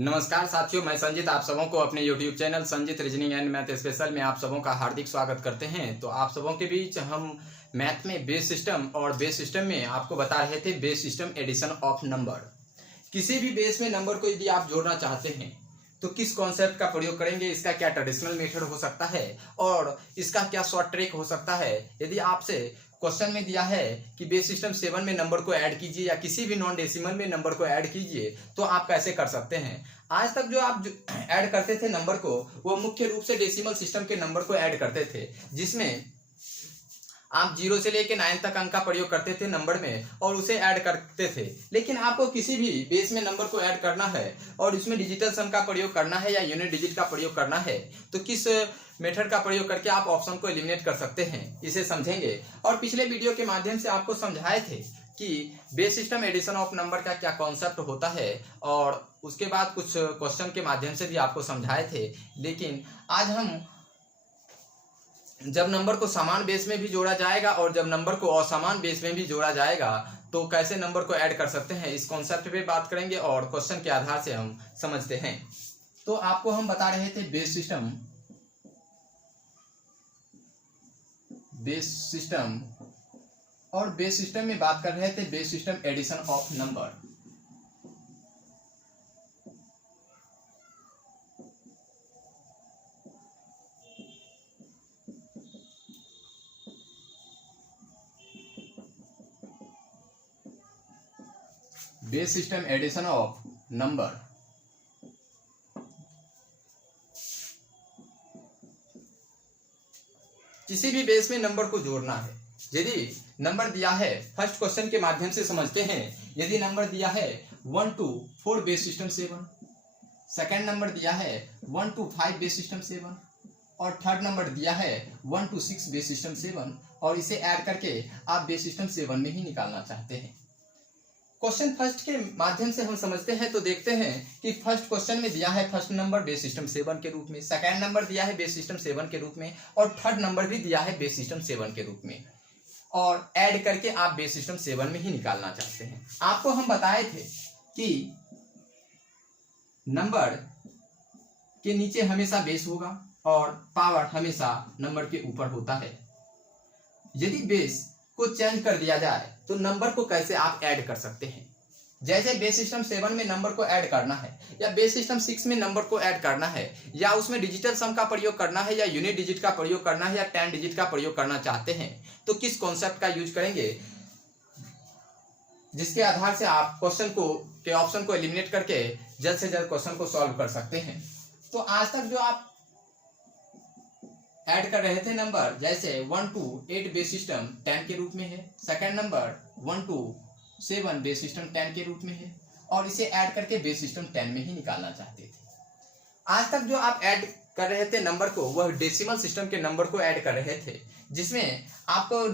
नमस्कार साथियों, मैं संजीत आप सबों को अपने YouTube channel Sanjeet reasoning and math special में आप सबों का हार्दिक स्वागत करते हैं। तो आप सबों के बीच हम मैथ में बेस सिस्टम और बेस सिस्टम में आपको बता रहे थे base system addition of number. किसी भी बेस में नंबर को यदि आप जोड़ना चाहते हैं तो किस कॉन्सेप्ट का प्रयोग करेंगे, इसका क्या ट्रेडिशनल मेथड हो सकता है और इसका क्या शॉर्ट ट्रिक हो सकता है। यदि आपसे क्वेश्चन में दिया है कि बेस सिस्टम 7 में नंबर को ऐड कीजिए या किसी भी नॉन डेसिमल में नंबर को ऐड कीजिए तो आप कैसे कर सकते हैं। आज तक जो आप ऐड करते थे नंबर को, वो मुख्य रूप से डेसिमल सिस्टम के नंबर को ऐड करते थे, जिसमें आप 0 से लेकर 9 तक अंक का प्रयोग करते थे नंबर में और उसे ऐड करते थे। लेकिन आपको किसी भी बेस में नंबर को ऐड करना है और इसमें डिजिटल सम का प्रयोग करना है या यूनिट डिजिट का प्रयोग करना है तो किस मेथड का प्रयोग करके आप ऑप्शन को एलिमिनेट कर सकते हैं, इसे समझेंगे। और पिछले वीडियो के माध्यम से आपको समझाए थे कि base system addition of number का क्या कॉन्सेप्ट होता है और उसके बाद कुछ क्वेश्चन के माध्यम से भी आपको समझाए थे। लेकिन आज हम जब नंबर को समान बेस में भी जोड़ा जाएगा और जब नंबर को असमान बेस में भी जोड़ा जाएगा तो कैसे नंबर को ऐड कर सकते हैं, इस कॉन्सेप्ट पे बात करेंगे और क्वेश्चन के आधार से हम समझते हैं। तो आपको हम बता रहे थे बेस सिस्टम और बेस सिस्टम में बात कर रहे थे base system addition of number. Base system addition of number. किसी भी बेस में नंबर को जोड़ना है। यदि नंबर दिया है, फर्स्ट क्वेश्चन के माध्यम से समझते हैं। यदि नंबर दिया है 1 to 4 base system 7, second number दिया है 1 to 5 बेस सिस्टम 7 और थर्ड नंबर दिया है 1 to 6 बेस सिस्टम 7 और इसे ऐड करके आप बेस सिस्टम 7 में ही निकालना चाहते हैं। क्वेश्चन फर्स्ट के माध्यम से हम समझते हैं तो देखते हैं कि फर्स्ट क्वेश्चन में दिया है फर्स्ट नंबर बेस सिस्टम 7 के रूप में, सेकंड नंबर दिया है बेस सिस्टम 7 के रूप में और थर्ड नंबर भी दिया है बेस सिस्टम 7 के रूप में और ऐड करके आप बेस सिस्टम 7 में ही निकालना चाहते हैं। आपको हम बताए थे कि नंबर के नीचे हमेशा बेस होगा और पावर हमेशा नंबर के ऊपर होता है। यदि बेस को चेंज कर दिया जाए तो नंबर को कैसे आप ऐड कर सकते हैं। जैसे बेस सिस्टम 7 में नंबर को ऐड करना है या बेस सिस्टम 6 में नंबर को ऐड करना है या उसमें डिजिटल सम का प्रयोग करना है या यूनिट डिजिट का प्रयोग करना है या 10 डिजिट का प्रयोग करना चाहते हैं तो किस कॉन्सेप्ट का यूज करेंगे, जिसके आधार से आप क्वेश्चन को के ऑप्शन को एलिमिनेट करके जल्द से जल्द क्वेश्चन को सॉल्व कर सकते हैं। तो आज तक जो आप ऐड कर रहे थे नंबर, जैसे 1 to 8 बेस सिस्टम 10 के रूप में है, second number 1 to 7 base system 10 के रूप में है और इसे ऐड करके बेस सिस्टम 10 में ही निकालना चाहते थे। आज तक जो आप ऐड कर रहे थे नंबर को, वह डेसिमल सिस्टम के नंबर को ऐड कर रहे थे, जिसमें आपको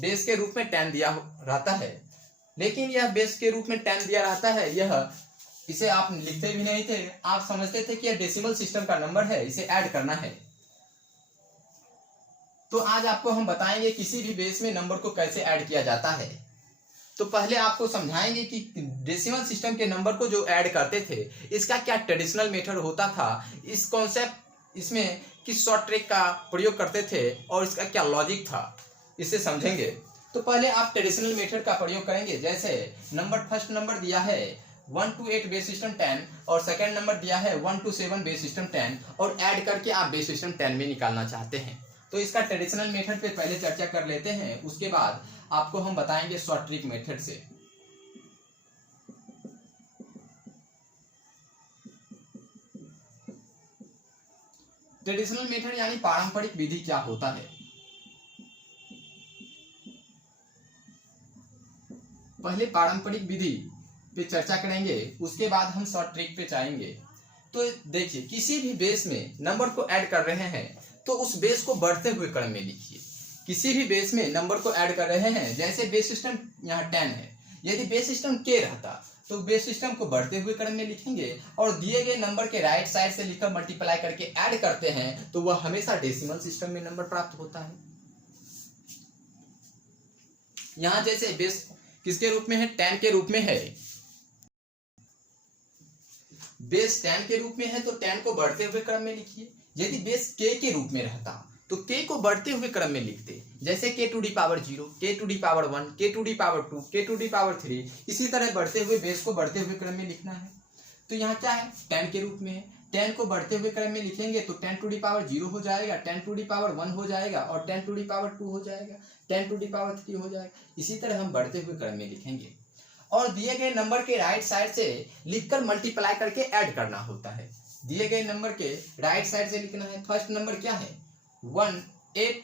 बेस के रूप में 10 दिया रहता है। लेकिन यह बेस के रूप में 10 दिया रहता है, यह इसे आप लिखते भी नहीं थे, आप समझते थे कि यह डेसिमल सिस्टम का नंबर है, इसे ऐड करना है। तो आज आपको हम बताएंगे किसी भी बेस में नंबर को कैसे ऐड किया जाता है। तो पहले आपको समझाएंगे कि डेसिमल सिस्टम के नंबर को जो ऐड करते थे इसका क्या ट्रेडिशनल मेथड होता था, इस कॉन्सेप्ट इसमें किस शॉर्ट ट्रिक का प्रयोग करते थे और इसका क्या लॉजिक था, इसे समझेंगे। तो पहले आप ट्रेडिशनल मेथड का प्रयोग करेंगे। जैसे फर्स्ट नंबर दिया है 1 to 8 बेस सिस्टम 10 और सेकेंड नंबर दिया है 1 to 7 बेस सिस्टम 10 और ऐड करके आप बेस सिस्टम 10 में निकालना चाहते हैं। तो इसका ट्रेडिशनल मेथड पे पहले चर्चा कर लेते हैं, उसके बाद आपको हम बताएंगे शॉर्ट ट्रिक मेथड से। ट्रेडिशनल मेथड यानी पारंपरिक विधि क्या होता है। पहले पारंपरिक विधि पे चर्चा करेंगे, उसके बाद हम शॉर्ट ट्रिक पे जाएंगे। तो देखिए, किसी भी बेस में नंबर को ऐड कर रहे हैं तो उस बेस को बढ़ते हुए क्रम में लिखिए। किसी भी बेस में नंबर को ऐड कर रहे हैं, जैसे बेस सिस्टम यहाँ 10 है, यदि बेस सिस्टम k रहता तो बेस सिस्टम को बढ़ते हुए क्रम में लिखेंगे और दिए गए नंबर के राइट साइड से लिखकर मल्टीप्लाई करके ऐड करते हैं तो वह हमेशा डेसिमल सिस्टम में नंबर प्राप्त होता है। यहाँ जैसे बेस किसके रूप में है, 10 के रूप में है, बेस 10 के रूप में है तो 10 को बढ़ते हुए क्रम में लिखिए। यदि बेस k के रूप में रहता तो k को बढ़ते हुए क्रम में लिखते, जैसे k to the power 0, k to the power 1, k to the power 2, k to the power 3, इसी तरह बढ़ते हुए बेस को बढ़ते हुए क्रम में लिखना है। तो यहाँ क्या है, 10 के रूप में है, 10 को बढ़ते हुए क्रम में लिखेंगे तो 10 टू दी पावर 0 हो जाएगा, 10 टू दी पावर 1 हो जाएगा और 10 टू दी पावर 2 हो जाएगा, 10 टू दी पावर 3 हो जाएगा। इसी तरह हम बढ़ते हुए क्रम में लिखेंगे और दिए गए नंबर के राइट साइड से लिखकर मल्टीप्लाई करके ऐड करना होता है। दिए गए नंबर के राइट साइड से लिखना है। फर्स्ट नंबर क्या है 1, 8,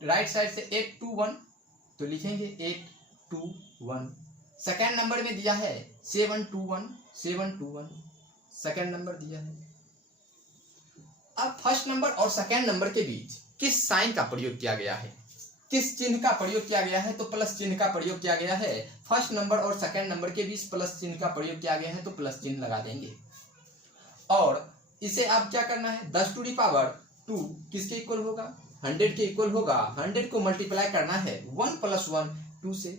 राइट साइड से 8 2 1 तो लिखेंगे 8 2 1। सेकेंड नंबर में दिया है 7 2 1, 7 2 1 सेकेंड नंबर दिया है। अब फर्स्ट नंबर और सेकेंड नंबर के बीच किस साइन का प्रयोग किया गया है, किस चिन्ह का प्रयोग किया गया है, तो प्लस चिन्ह का प्रयोग किया गया है। फर्स्ट नंबर और सेकेंड नंबर के बीच प्लस चिन्ह का प्रयोग किया गया है तो प्लस चिन्ह लगा देंगे। और इसे आप क्या करना है, 10 टू दी पावर 2 किसके इक्वल होगा, 100 के इक्वल होगा। 100 को मल्टीप्लाई करना है 1 + 1 2 से।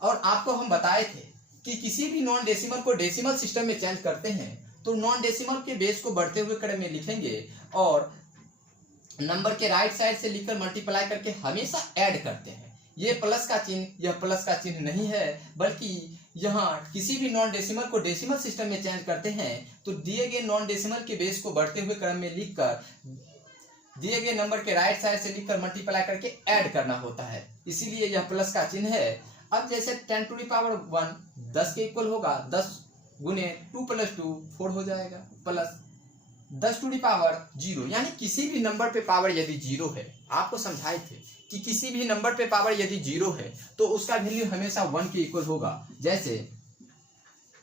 और आपको हम बताए थे कि किसी भी नॉन डेसिमल को डेसिमल सिस्टम में चेंज करते हैं तो नॉन डेसिमल के बेस को बढ़ते हुए क्रम में लिखेंगे और नंबर के राइट साइड से लिखकर मल्टीप्लाई करके हमेशा ऐड करते हैं। ये प्लस का चिन्ह, यह प्लस का चिन्ह नहीं है, बल्कि यहाँ किसी भी नॉन डेसिमल को डेसिमल सिस्टम में चेंज करते हैं तो दिए गए नॉन डेसिमल के बेस को बढ़ते हुए क्रम में लिखकर दिए गए नंबर के राइट साइड से लिखकर मल्टीप्लाई करके ऐड करना होता है, इसीलिए यह प्लस का चिन्ह है। अब जैसे 10 टू दी पावर 1 10 के इक्वल होगा, 10 गुने 2 + 2 4 हो जाएगा, प्लस 10 टू दी पावर 0, यानी किसी भी नंबर पे पावर यदि 0 है, आपको समझाए थे कि किसी भी नंबर पे पावर यदि 0 है तो उसका वैल्यू हमेशा 1 के इक्वल होगा। जैसे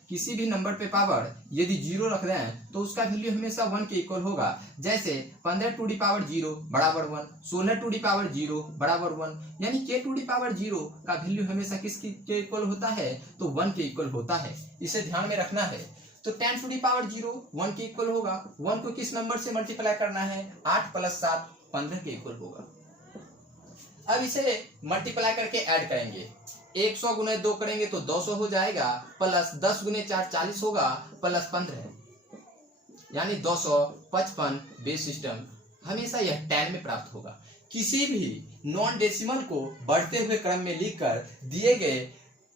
किसी भी नंबर पे पावर यदि 0 रख रहे हैं तो उसका वैल्यू हमेशा 1 के इक्वल होगा। जैसे 15 टू दी पावर 0 बराबर 1, 16 टू दी पावर 0 बराबर 1, यानी k टू दी पावर 0 का वैल्यू हमेशा किसके इक्वल होता है, तो 1 के इक्वल होता है। इसे ध्यान में रखना है। तो 10 टू दी पावर 0 1 के इक्वल होगा। 1 को किस नंबर से मल्टीप्लाई करना है, 8 + 7 15 के इक्वल होगा। अब इसे मल्टीप्लाई करके ऐड करेंगे, 100 गुने 2 करेंगे तो 200 हो जाएगा, प्लस 10 गुने 4 40 होगा, प्लस 15 यानी 255 बेस सिस्टम हमेशा यह 10 में प्राप्त होगा। किसी भी नॉन डेसिमल को बढ़ते हुए क्रम में लिखकर दिए गए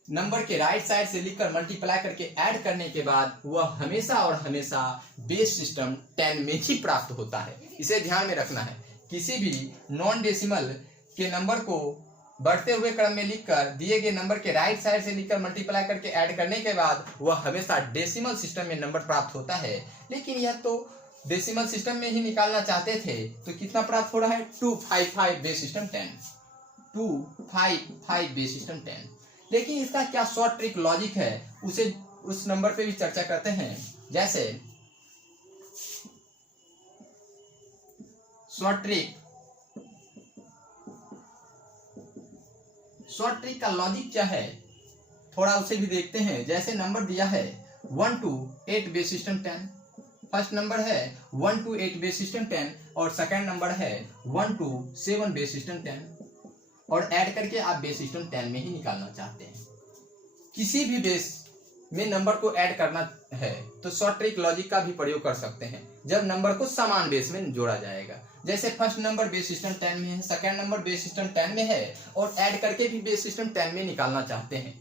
नंबर के राइट साइड से लिखकर मल्टीप्लाई करके ऐड करने के बाद वह हमेशा और हमेशा बेस सिस्टम 10 में ही प्राप्त होता है। इसे ध्यान में रखना है। किसी भी नॉन डेसिमल के नंबर को बढ़ते हुए क्रम में लिखकर दिए गए नंबर के राइट साइड से लिखकर मल्टीप्लाई करके ऐड करने के बाद वह हमेशा डेसिमल सिस्टम में नंबर प्राप्त होता है। लेकिन यह तो डेसिमल सिस्टम में ही निकालना चाहते थे तो कितना प्राप्त हो रहा है, 255 बेस सिस्टम 10, 255 बेस सिस्टम 10। लेकिन इसका क्या शॉर्ट ट्रिक लॉजिक है उसे उस नंबर पे भी चर्चा करते हैं। जैसे शॉर्ट ट्रिक का लॉजिक क्या है, थोड़ा उसे भी देखते हैं। जैसे नंबर दिया है 1 to 8 base system 10, first number है 1 to 8 बेस सिस्टम 10 और सेकंड नंबर है 1 to 7 बेस सिस्टम 10 और ऐड करके आप बेस सिस्टम 10 में ही निकालना चाहते हैं। किसी भी बेस में नंबर को ऐड करना है तो शॉर्ट ट्रिक लॉजिक का भी प्रयोग कर सकते हैं जब नंबर को समान बेस में जोड़ा जाएगा। जैसे फर्स्ट नंबर बेस सिस्टम 10 में है, सेकंड नंबर बेस सिस्टम 10 में है और ऐड करके भी बेस सिस्टम 10 में निकालना चाहते हैं।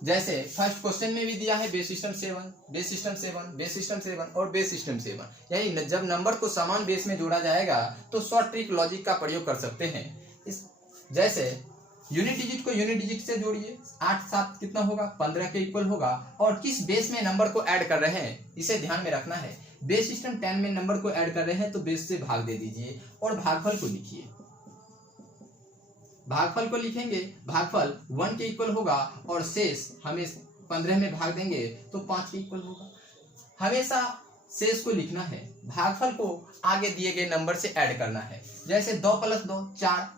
जैसे फर्स्ट क्वेश्चन में भी दिया है base system 7, base system 7, base system 7 और बेस सिस्टम 7, यानी जब नंबर को समान बेस में जोड़ा जाएगा तो शॉर्ट ट्रिक लॉजिक का प्रयोग कर सकते हैं। जैसे यूनिट डिजिट को यूनिट डिजिट से जोड़िए, 8 7 कितना होगा, 15 के इक्वल होगा। और किस बेस में नंबर को ऐड कर रहे हैं इसे ध्यान में रखना है। बेस सिस्टम 10 में नंबर को ऐड कर रहे हैं तो बेस से भाग दे दीजिए और भागफल को लिखिए। भागफल को लिखेंगे, भागफल 1 के इक्वल होगा और शेष हमें 15 में भाग देंगे तो 5 के इक्वल होगा। हमेशा शेष को लिखना है, भागफल को आगे दिए गए नंबर से ऐड करना है। जैसे 2 + 2 4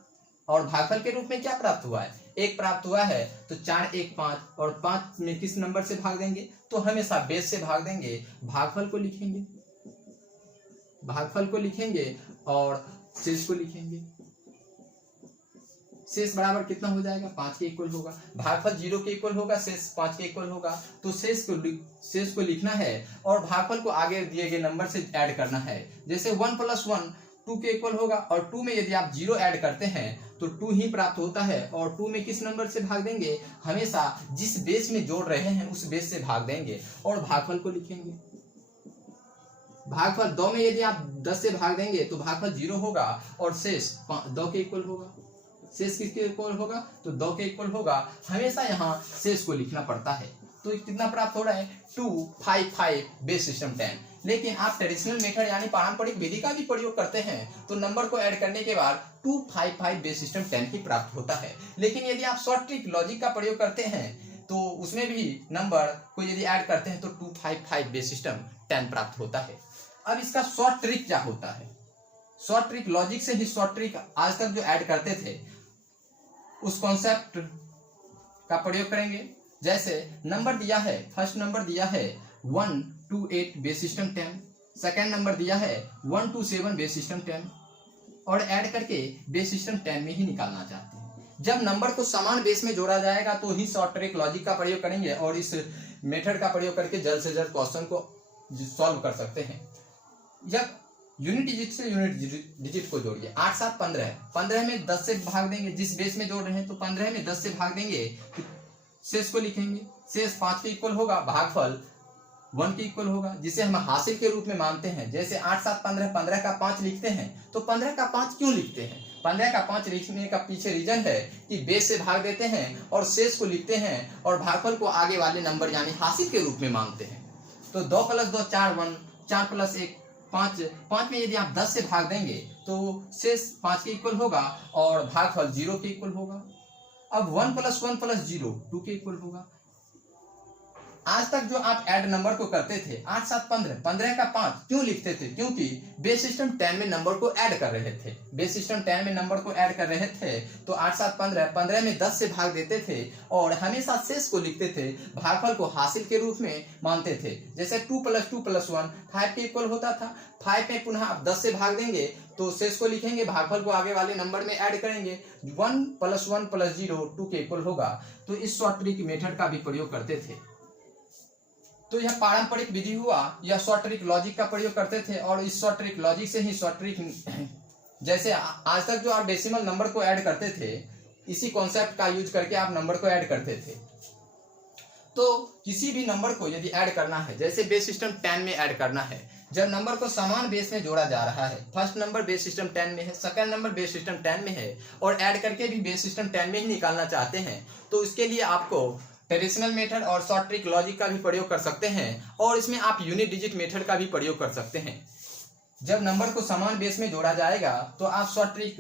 और भागफल के रूप में क्या प्राप्त हुआ है, 1 प्राप्त हुआ है तो 4 1 5 और 5 में किस नंबर से भाग देंगे, तो हमेशा बेस से भाग देंगे। भागफल को लिखेंगे और शेष को लिखेंगे। शेष बराबर कितना हो जाएगा, 5 के इक्वल होगा। भागफल 0 के इक्वल होगा, शेष 5 के इक्वल होगा। तो शेष को लिखना है और भागफल को आगे दिए गए नंबर से ऐड करना है। जैसे 1 + 1 2 के इक्वल होगा और 2 में यदि आप 0 ऐड करते हैं तो 2 ही प्राप्त होता है। और 2 में किस नंबर से भाग देंगे, हमेशा जिस बेस में जोड़ रहे हैं उस बेस से भाग देंगे और भागफल को लिखेंगे। भागफल 2 में यदि आप 10 से भाग देंगे तो भागफल 0 होगा और शेष 2 के इक्वल होगा। शेष किसके इक्वल होगा, तो 2 के इक्वल होगा। हमेशा यहाँ शेष को लिखना पड़ता है। तो कितना प्राप्त हो रहा है, 255 बेस सिस्टम 10। लेकिन आप ट्रेडिशनल मेथड यानी पारंपरिक विधि का भी प्रयोग करते हैं तो नंबर को ऐड करने के बाद 255 बेस सिस्टम 10 ही प्राप्त होता है। लेकिन यदि आप शॉर्ट ट्रिक लॉजिक का प्रयोग करते हैं तो उसमें भी नंबर को यदि ऐड करते हैं तो 255 बेस सिस्टम 10 प्राप्त होता है। अब इसका शॉर्ट ट्रिक क्या होता है, शॉर्ट ट्रिक लॉजिक से ही शॉर्ट ट्रिक आज तक जो ऐड करते थे उस कॉन्सेप्ट का प्रयोग करेंगे। जैसे नंबर दिया है, फर्स्ट नंबर दिया है 128 बेस सिस्टम 10, सेकेंड नंबर दिया है 127 बेस सिस्टम 10 और ऐड करके बेस सिस्टम 10 में ही निकालना चाहते हैं। जब नंबर को समान बेस में जोड़ा जाएगा तो ही शॉर्ट ट्रिक लॉजिक का प्रयोग करेंगे और इस मेथड का प्रयोग करके जल्द से जल्द क्वेश्चन को सॉल्व कर सकते हैं। जब यूनिट डिजिट से यूनिट डिजिट को जोड़िए, 8 7 15, 15 में 10 से भाग देंगे, जिस बेस में जोड़ रहे हैं तो 15 में 10 से भाग देंगे तो शेष को लिखेंगे। शेष 5 के इक्वल होगा, भागफल 1 के इक्वल होगा, जिसे हम हासिल के रूप में मानते हैं। जैसे 8 7 15, 15 का 5 लिखते हैं तो 15 का 5 क्यों लिखते हैं, 15 का 5 लिखने का पीछे रीजन है कि बेस से भाग देते हैं और शेष को लिखते हैं और भागफल को आगे वाले नंबर यानी हासिल के रूप में मानते हैं। तो 2 + 2 4 1, 4 + 1 5, 5 में यदि आप 10 से भाग देंगे तो शेष 5 के इक्वल होगा और भागफल 0 के इक्वल होगा। अब 1 + 1 + 0 2 के इक्वल होगा। आज तक जो आप ऐड नंबर को करते थे 8 7 15, 15 का 5 क्यों लिखते थे, क्योंकि बेस सिस्टम 10 में नंबर को ऐड कर रहे थे। बेस सिस्टम 10 में नंबर को ऐड कर रहे थे तो 8 7 15, 15 में 10 से भाग देते थे और हमेशा शेष को लिखते थे, भागफल को हासिल के रूप में मानते थे। जैसे 2 + 2 + 1 5 के इक्वल होता था। 5 में पुनः आप 10 से भाग देंगे तो शेष को लिखेंगे, भागफल को आगे वाले नंबर में ऐड करेंगे। 1 + 1 + 0 2 के इक्वल होगा। तो इस शॉर्ट ट्रिक मेथड का भी प्रयोग करते थे। तो यह पारंपरिक विधि हुआ, यह शॉर्ट ट्रिक लॉजिक का प्रयोग करते थे और इस शॉर्ट ट्रिक लॉजिक से ही शॉर्ट ट्रिक जैसे आज तक जो आप डेसिमल नंबर को ऐड करते थे इसी कॉन्सेप्ट का यूज करके आप नंबर को ऐड करते थे। तो किसी भी नंबर को यदि ऐड करना है, जैसे बेस सिस्टम 10 में ऐड करना है, जब नंबर को समान बेस में जोड़ा जा रहा है, फर्स्ट नंबर बेस सिस्टम 10 में है, सेकंड नंबर बेस सिस्टम 10 में है और ऐड करके भी बेस सिस्टम 10 में ही निकालना चाहते हैं, तो इसके लिए आपको ट्रेडिशनल मेथड और शॉर्ट ट्रिक लॉजिक का भी प्रयोग कर सकते हैं और इसमें आप यूनिट डिजिट मेथड का भी प्रयोग कर सकते हैं। जब नंबर को समान बेस में जोड़ा जाएगा तो आप शॉर्ट ट्रिक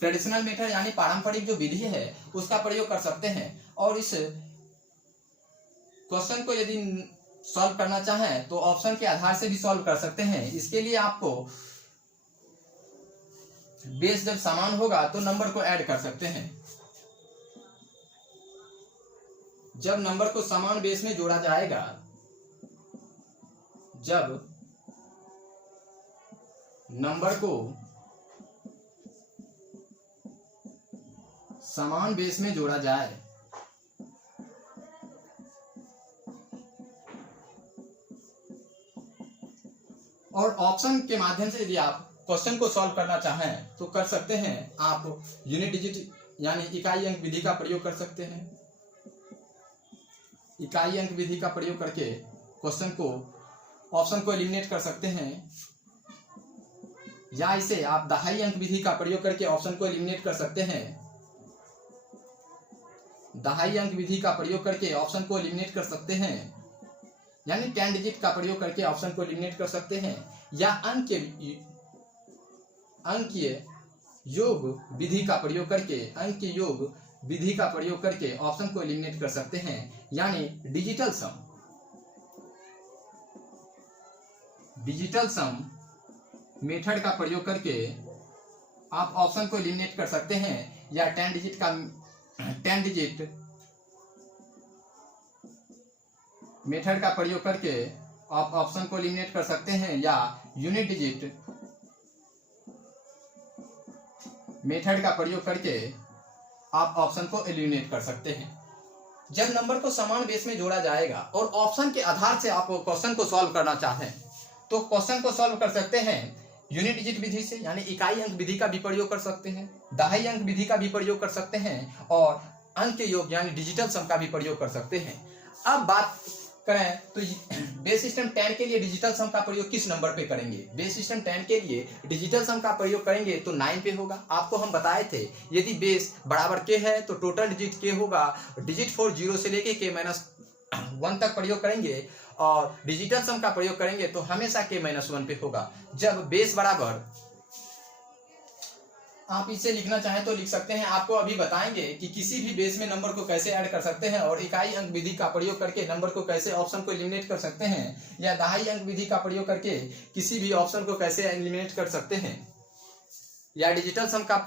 ट्रेडिशनल मेथड यानी पारंपरिक जो विधि है उसका प्रयोग कर सकते हैं और इस क्वेश्चन को यदि सॉल्व करना चाहें तो ऑप्शन के आधार से भी सॉल्व कर सकते हैं। इसके लिए आपको बेस जब समान होगा तो नंबर को ऐड कर सकते हैं। जब नंबर को समान बेस में जोड़ा जाएगा, जब नंबर को समान बेस में जोड़ा जाए और ऑप्शन के माध्यम से यदि आप क्वेश्चन को सॉल्व करना चाहें तो कर सकते हैं। आप यूनिट डिजिट यानी इकाई अंक विधि का प्रयोग कर सकते हैं। इकाई अंक विधि का प्रयोग करके क्वेश्चन को ऑप्शन को एलिमिनेट कर सकते हैं या इसे आप दहाई अंक विधि का प्रयोग करके ऑप्शन को एलिमिनेट कर सकते हैं। दहाई अंक विधि का प्रयोग करके ऑप्शन को एलिमिनेट कर सकते हैं यानी 10 डिजिट का प्रयोग करके ऑप्शन को एलिमिनेट कर सकते हैं या अंकीय योग विधि का प्रयोग करके अंकीय योग विधि का प्रयोग करके ऑप्शन को एलिमिनेट कर सकते हैं यानी डिजिटल सम मेथड का प्रयोग करके आप ऑप्शन को एलिमिनेट कर सकते हैं या 10 डिजिट मेथड का प्रयोग करके आप ऑप्शन को एलिमिनेट कर सकते हैं या यूनिट डिजिट मेथड का प्रयोग करके आप ऑप्शन को एलिमिनेट कर सकते हैं। जब नंबर को समान बेस में जोड़ा जाएगा और ऑप्शन के आधार से आप क्वेश्चन को सॉल्व करना चाहते हैं तो क्वेश्चन को सॉल्व कर सकते हैं यूनिट डिजिट विधि से, यानी इकाई अंक विधि का भी प्रयोग कर सकते हैं, दहाई अंक विधि का भी प्रयोग कर सकते हैं और अंक के योग यानी डिजिटल सम का भी प्रयोग कर सकते हैं। अब बात करें तो बेस सिस्टम 10 के लिए डिजिटल सम का प्रयोग किस नंबर पे करेंगे? बेस सिस्टम 10 के लिए डिजिटल सम का प्रयोग करेंगे तो 9 पे होगा। आपको हम बताए थे यदि बेस बराबर के है तो टोटल डिजिट के होगा, डिजिट 4 0 से लेके k-1 तक प्रयोग करेंगे और डिजिटल सम का प्रयोग करेंगे तो हमेशा k-1 पे होगा। जब बेस बराबर, आप इसे लिखना चाहें तो लिख सकते हैं, आपको अभी बताएंगे कि किसी भी बेस में नंबर को कैसे ऐड कर सकते हैं और इकाई अंक विधि का प्रयोग करके नंबर को कैसे ऑप्शन को एलिमिनेट कर सकते हैं या दहाई अंक विधि का प्रयोग करके किसी भी ऑप्शन को कैसे एलिमिनेट कर सकते हैं या डिजिटल सम का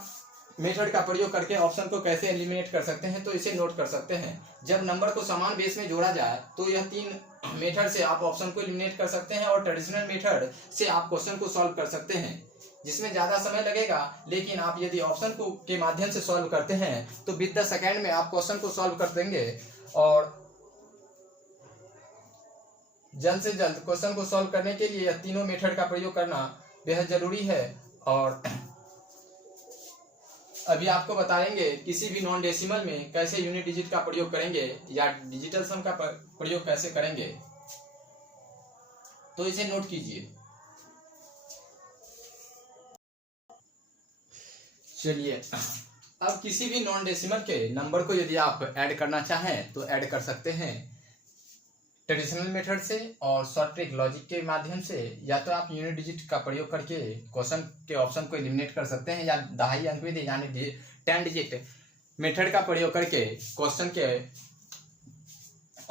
मेथड का प्रयोग करके ऑप्शन को कैसे एलिमिनेट कर सकते हैं, तो इसे नोट कर सकते हैं। जब नंबर को समान बेस में जोड़ा जाए तो यह 3 मेथड से आप ऑप्शन को एलिमिनेट कर सकते हैं और ट्रेडिशनल मेथड से आप क्वेश्चन को सॉल्व कर सकते हैं, जिसमें ज्यादा समय लगेगा। लेकिन आप यदि ऑप्शन को के माध्यम से सॉल्व करते हैं तो विद द सेकेंड में आप क्वेश्चन को सॉल्व कर देंगे और जल्द से जल्द क्वेश्चन को सॉल्व करने के लिए यह तीनों मेथड का प्रयोग करना बेहद जरूरी है। और अभी आपको बताएंगे किसी भी नॉन डेसिमल में कैसे यूनिट डिजिट का प्रयोग करेंगे या डिजिटल सम का प्रयोग कैसे करेंगे, तो इसे नोट कीजिए। चलिए, अब किसी भी नॉन डेसिमल के नंबर को यदि आप ऐड करना चाहें तो ऐड कर सकते हैं ट्रेडिशनल मेथड से और शॉर्ट ट्रिक लॉजिक के माध्यम से, या तो आप यूनिट डिजिट का प्रयोग करके क्वेश्चन के ऑप्शन को एलिमिनेट कर सकते हैं या दहाई अंक विधि यानी 10 डिजिट मेथड का प्रयोग करके क्वेश्चन के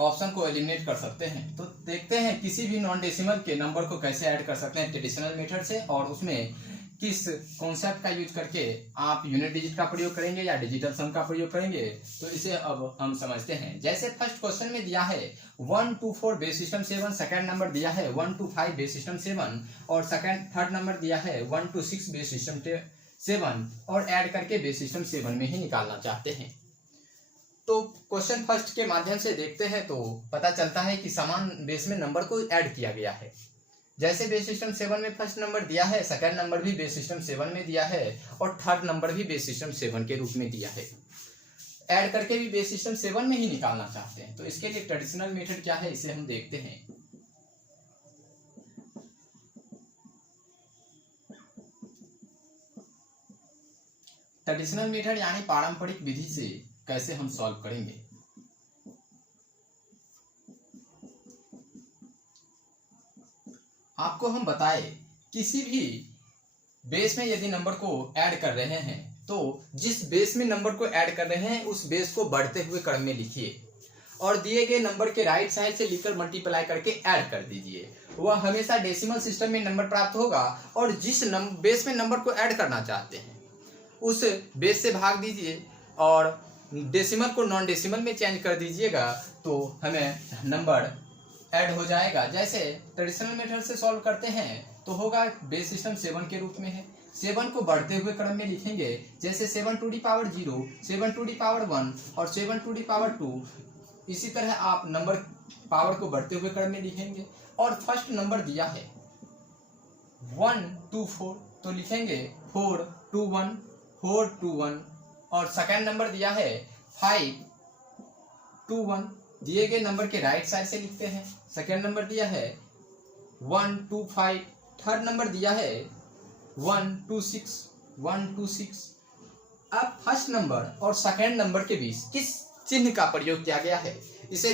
ऑप्शन को एलिमिनेट कर सकते हैं। तो देखते हैं किसी भी नॉन डेसिमल के नंबर को कैसे ऐड कर सकते हैं ट्रेडिशनल मेथड से और उसमें किस कॉन्सेप्ट का यूज करके आप यूनिट डिजिट का प्रयोग करेंगे या डिजिटल सम का प्रयोग करेंगे, तो इसे अब हम समझते हैं। जैसे फर्स्ट क्वेश्चन में दिया है 1 to 4 base system 7, second number दिया है 1 to 5 बेस सिस्टम 7 और थर्ड नंबर दिया है 1 to 6 बेस सिस्टम 7 और ऐड करके बेस सिस्टम 7 में ही निकालना चाहते हैं। तो क्वेश्चन फर्स्ट के माध्यम से देखते हैं तो पता चलता है कि समान बेस में नंबर को ऐड किया गया है। जैसे बेस सिस्टम 7 में फर्स्ट नंबर दिया है, सेकंड नंबर भी बेस सिस्टम 7 में दिया है और थर्ड नंबर भी बेस सिस्टम 7 के रूप में दिया है। ऐड करके भी बेस सिस्टम 7 में ही निकालना चाहते हैं, तो इसके लिए ट्रेडिशनल मेथड क्या है इसे हम देखते हैं। ट्रेडिशनल मेथड यानी पारंपरिक विधि से कैसे हम सॉल्व करेंगे। आपको हम बताए किसी भी बेस में यदि नंबर को ऐड कर रहे हैं तो जिस बेस में नंबर को ऐड कर रहे हैं उस बेस को बढ़ते हुए क्रम में लिखिए और दिए गए नंबर के राइट साइड से लिखकर मल्टीप्लाई करके ऐड कर दीजिए। वह हमेशा डेसिमल सिस्टम में नंबर प्राप्त होगा और जिस बेस में नंबर को ऐड करना चाहते हैं उस बेस से भाग दीजिए और डेसिमल को नॉन डेसिमल में चेंज कर दीजिएगा तो हमें नंबर ऐड हो जाएगा। जैसे ट्रेडिशनल मेथड से सॉल्व करते हैं तो होगा बेस सिस्टम 7 के रूप में है, 7 को बढ़ते हुए क्रम में लिखेंगे। जैसे 7 to the power 0, 7 to the power 1 और 7 to the power 2। इसी तरह आप नंबर पावर को बढ़ते हुए क्रम में लिखेंगे। और फर्स्ट नंबर दिया है 1 to 4 तो लिखेंगे 4 to 1, 4 to 1 और सेकंड नंबर दिया है 5 to 1, दिए गए नंबर के राइट साइड से लिखते हैं। सेकेंड नंबर दिया है 1 to 5, थर्ड नंबर दिया है 1 to 6, 1 to 6। अब फर्स्ट नंबर और सेकेंड नंबर के बीच किस चिन्ह का प्रयोग किया गया है इसे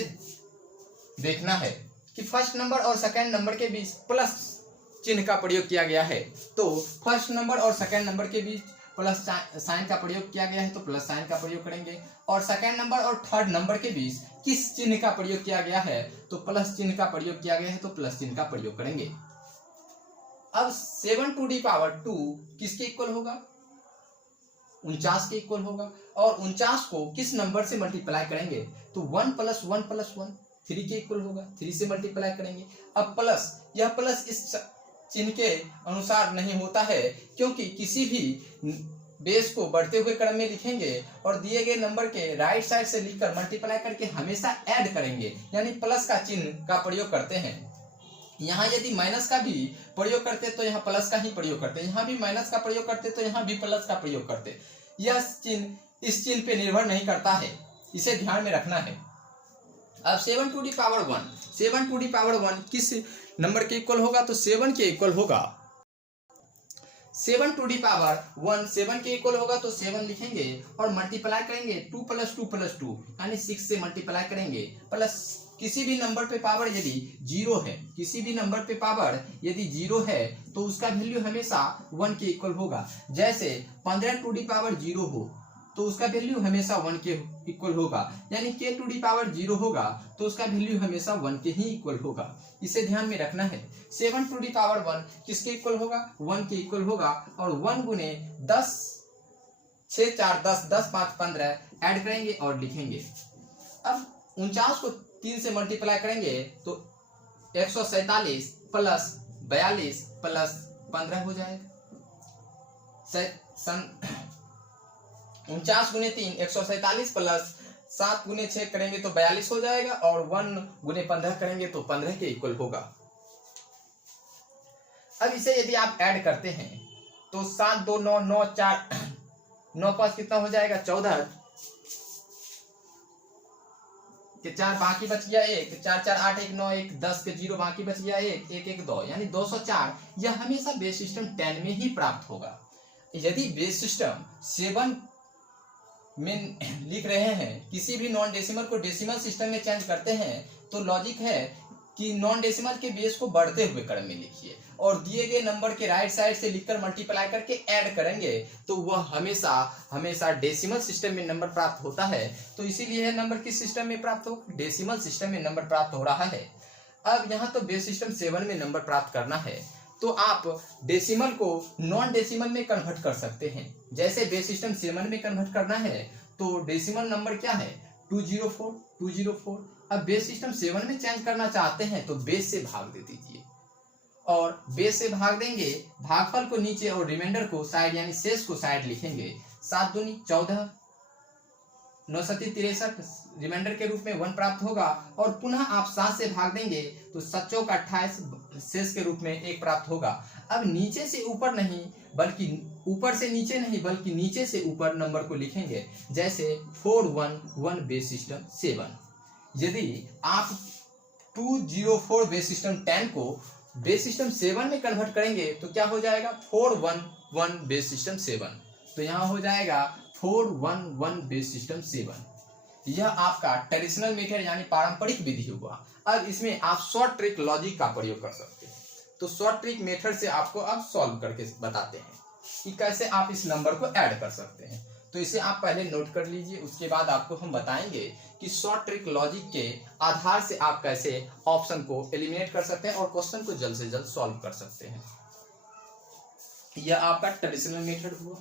देखना है कि फर्स्ट नंबर और सेकेंड नंबर के बीच प्लस चिन्ह का प्रयोग किया गया है। तो फर्स्ट नंबर और सेकेंड नंबर के बीच प्लस साइन का प्रयोग किया गया है तो प्लस साइन का प्रयोग करेंगे। और सेकेंड नंबर और थर्ड नंबर के बीच किस चिन्ह का प्रयोग किया गया है तो प्लस चिन्ह का प्रयोग किया गया है तो प्लस चिन्ह का प्रयोग करेंगे। अब 7 to the power 2 किसके इक्वल होगा? 49 के इक्वल होगा। और 49 को किस नंबर से मल्टीप्लाई करेंगे तो 1 + 1 + 1 3 के इक्वल होगा, 3 से मल्टीप्लाई करेंगे। अब प्लस, यह प्लस इस चिन्ह के अनुसार नहीं होता है क्योंकि किसी भी बेस को बढ़ते हुए क्रम में लिखेंगे और दिए गए नंबर के राइट साइड से लिखकर मल्टीप्लाई करके हमेशा ऐड करेंगे, यानी प्लस का चिन्ह का प्रयोग करते हैं। यहाँ यदि माइनस का भी प्रयोग करते तो यहाँ प्लस का ही प्रयोग करते, यहाँ भी माइनस का प्रयोग करते तो यहाँ भी प्लस का प्रयोग करते। यह चिन्ह इस चिन्ह पे निर्भर नहीं करता है, इसे ध्यान में रखना है। अब 7 to the power 1, 7 to the power 1 किस नंबर के इक्वल होगा? तो 7 के इक्वल होगा। 7 टू दी पावर 1 7 के इक्वल होगा, तो 7 लिखेंगे और मल्टीप्लाई करेंगे 2 + 2 + 2 यानी 6 से मल्टीप्लाई करेंगे, प्लस किसी भी नंबर पे पावर यदि 0 है, किसी भी नंबर पे पावर यदि 0 है तो उसका वैल्यू हमेशा 1 के इक्वल होगा। जैसे 15 टू दी पावर 0 हो तो उसका वैल्यू हमेशा 1 के इक्वल होगा, यानी k टू दी पावर 0 होगा तो उसका वैल्यू हमेशा 1 के ही इक्वल होगा। इसे ध्यान में रखना है। 7 टू दी पावर 1 किसके इक्वल होगा? 1 के इक्वल होगा। और 1 गुने 10 6 4 10 10 5 15 ऐड करेंगे और लिखेंगे। अब 49 को 3 से मल्टीप्लाई करेंगे तो 147 प्लस 42 प्लस 15 हो जाएगा। 49 गुने 3 147 प्लस 7 गुने 6 करेंगे तो 42 हो जाएगा, और 1 गुने 15 करेंगे तो 15 के इक्वल होगा। अब इसे यदि आप ऐड करते हैं तो 7 2 9 9 4 9 5 कितना हो जाएगा? 14 के 4 बाकी बच गया 1, 4 4 8 1 9 1 10 के 0 बाकी बच गया 1 1 1 2 यानी 204। यह हमेशा बेस सिस्टम 10 में ही प्राप्त होगा। यदि बेस सिस्टम 7 में लिख रहे हैं, किसी भी नॉन डेसिमल को डेसिमल सिस्टम में चेंज करते हैं तो लॉजिक है कि नॉन डेसिमल के बेस को बढ़ते हुए क्रम में लिखिए और दिए गए नंबर के राइट साइड से लिखकर मल्टीप्लाई करके ऐड करेंगे तो वह हमेशा हमेशा डेसिमल सिस्टम में नंबर प्राप्त होता है। तो इसीलिए यह नंबर किस सिस्टम में प्राप्त हो? डेसिमल सिस्टम में नंबर प्राप्त हो रहा है। अब यहाँ तो बेस सिस्टम 7 में नंबर प्राप्त करना है तो आप डेसिमल को नॉन डेसिमल में कन्वर्ट कर सकते हैं। जैसे बेस सिस्टम 7 में कन्वर्ट करना है तो डेसिमल नंबर क्या है? 204 204। अब बेस सिस्टम 7 में चेंज करना चाहते हैं तो बेस से भाग दे दीजिए, और बेस से भाग देंगे, भागफल को नीचे और रिमाइंडर को साइड यानी शेष को साइड लिखेंगे। 7 दूनी 14, 9 7 63 रिमाइंडर के रूप में 1 प्राप्त होगा, और पुनः आप 7 से भाग देंगे तो 7 चौक 28 शेष के रूप में 1 प्राप्त होगा। अब नीचे से ऊपर नहीं बल्कि ऊपर से नीचे नहीं बल्कि नीचे से ऊपर नंबर को लिखेंगे। जैसे 411 बेस सिस्टम 7। यदि आप 204 बेस सिस्टम 10 को बेस सिस्टम 7 में कन्वर्ट करेंगे तो क्या हो जाएगा? 411 बेस सिस्टम 7। तो यहाँ हो जाएगा 411 बेस सिस्टम 7। यह आपका ट्रेडिशनल मेथड यानी पारंपरिक विधि हुआ। अब इसमें आप शॉर्ट ट्रिक लॉजिक का प्रयोग कर सकते हैं। तो शॉर्ट ट्रिक मेथड से आपको अब सॉल्व करके बताते हैं कि कैसे आप इस नंबर को ऐड कर सकते हैं। तो इसे आप पहले नोट कर लीजिए, उसके बाद आपको हम बताएंगे कि शॉर्ट ट्रिक लॉजिक के आधार से आप कैसे ऑप्शन को एलिमिनेट कर सकते हैं और क्वेश्चन को जल्द से जल्द सॉल्व कर सकते हैं। यह आपका ट्रेडिशनल मेथड हुआ।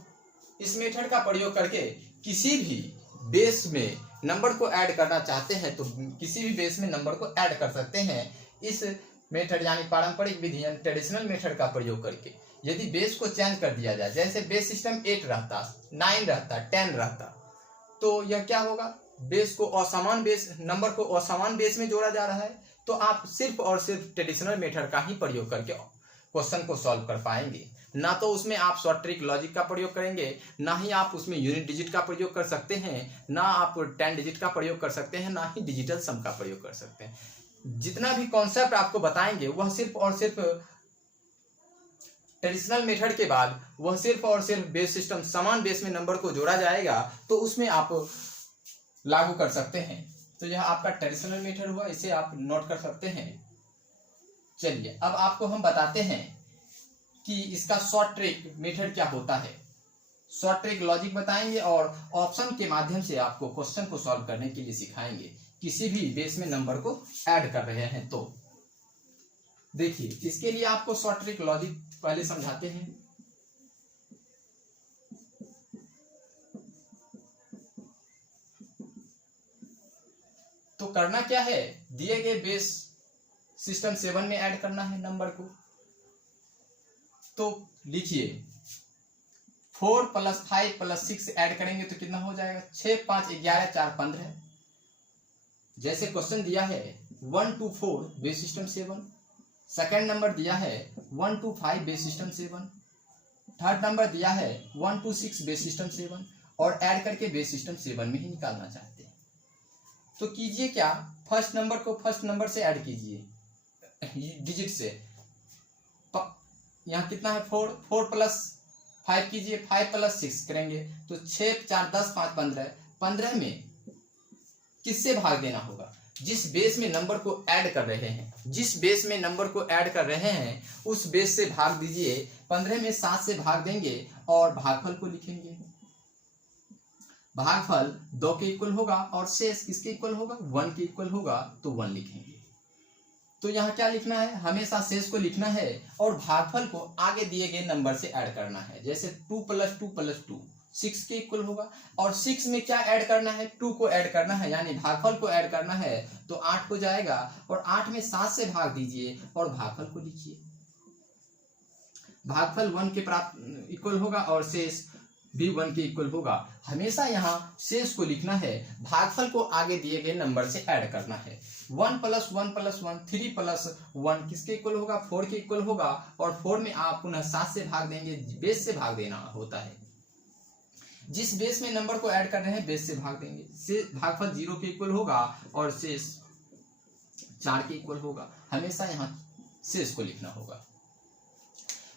इस मेथड का प्रयोग करके किसी भी बेस में नंबर को ऐड करना चाहते हैं तो किसी भी बेस में नंबर को ऐड कर सकते हैं। इस मेथड यानी पारंपरिक विधि यानी ट्रेडिशनल मेथड का प्रयोग करके यदि बेस को चेंज कर दिया जाए, जैसे बेस सिस्टम 8 रहता, 9 रहता, 10 रहता, तो यह क्या होगा? बेस को असमान बेस नंबर को असमान बेस में जोड़ा जा रहा है। तो आप सिर्फ और सिर्फ ट्रेडिशनल मेथड का ही प्रयोग करके क्वेश्चन को सॉल्व कर पाएंगे। ना तो उसमें आप शॉर्ट ट्रिक लॉजिक का प्रयोग करेंगे, ना ही आप उसमें यूनिट डिजिट का प्रयोग कर सकते हैं, ना आप 10 डिजिट का प्रयोग कर सकते हैं, ना ही डिजिटल सम का प्रयोग कर सकते हैं। जितना भी कॉन्सेप्ट आपको बताएंगे वह सिर्फ और सिर्फ ट्रेडिशनल मेथड के बाद वह सिर्फ और सिर्फ बेस सिस्टम समान बेस में नंबर को जोड़ा जाएगा तो उसमें आप लागू कर सकते हैं। तो यह आपका ट्रेडिशनल मेथड हुआ, इसे आप नोट कर सकते हैं। चलिए अब आपको हम बताते हैं कि इसका शॉर्ट ट्रिक मेथड क्या होता है। शॉर्ट ट्रिक लॉजिक बताएंगे और ऑप्शन के माध्यम से आपको क्वेश्चन को सॉल्व करने के लिए सिखाएंगे। किसी भी बेस में नंबर को ऐड कर रहे हैं तो देखिए, इसके लिए आपको शॉर्ट ट्रिक लॉजिक पहले समझाते हैं। तो करना क्या है? दिए गए बेस सिस्टम 7 में ऐड करना है नंबर को। तो लिखिए 4 + 5 + 6 ऐड करेंगे तो कितना हो जाएगा, 6 5 11 4 15। जैसे क्वेश्चन दिया है 1 to 4 base system 7, second number दिया है 1 to 5 base system 7, third number दिया है 1 to 6 बेस सिस्टम 7 और ऐड करके बेस सिस्टम 7 में ही निकालना चाहते हैं। तो कीजिए क्या, फर्स्ट नंबर को फर्स्ट नंबर से ऐड कीजिए डिजिट से। यहाँ कितना है 4 + 5 कीजिए, 5 + 6 करेंगे तो 6 4 10 5 15। 15 में किससे भाग देना होगा, जिस बेस में नंबर को ऐड कर रहे हैं, जिस बेस में नंबर को ऐड कर रहे हैं उस बेस से भाग दीजिए। 15 में 7 से भाग देंगे और भागफल को लिखेंगे। भागफल 2 के इक्वल होगा और शेष किसके इक्वल होगा, 1 के इक्वल होगा तो 1 लिखेंगे। तो यहाँ क्या लिखना है, हमेशा शेष को लिखना है और भागफल को आगे दिए गए नंबर से ऐड करना है। जैसे 2 + 2 + 2 6 के इक्वल होगा और 6 में क्या ऐड करना है, 2 को ऐड करना है, यानी भागफल को ऐड करना है तो 8 हो जाएगा और 8 में 7 से भाग दीजिए और भागफल को लिखिए। भागफल 1 के प्राप्त इक्वल होगा और शेष भी 1 के इक्वल होगा। हमेशा यहाँ शेष को लिखना है, भागफल को आगे दिए गए नंबर से ऐड करना है। 1 + 1 + 1 3 + 1 किसके इक्वल होगा, 4 के इक्वल होगा और 4 में आप पुनः 7 से भाग देंगे, बेस से भाग देना होता है। जिस बेस में नंबर को ऐड कर रहे हैं बेस से भाग देंगे, से भागफल 0 के इक्वल होगा और शेष 4 के इक्वल होगा। हमेशा यहाँ शेष को लिखना होगा।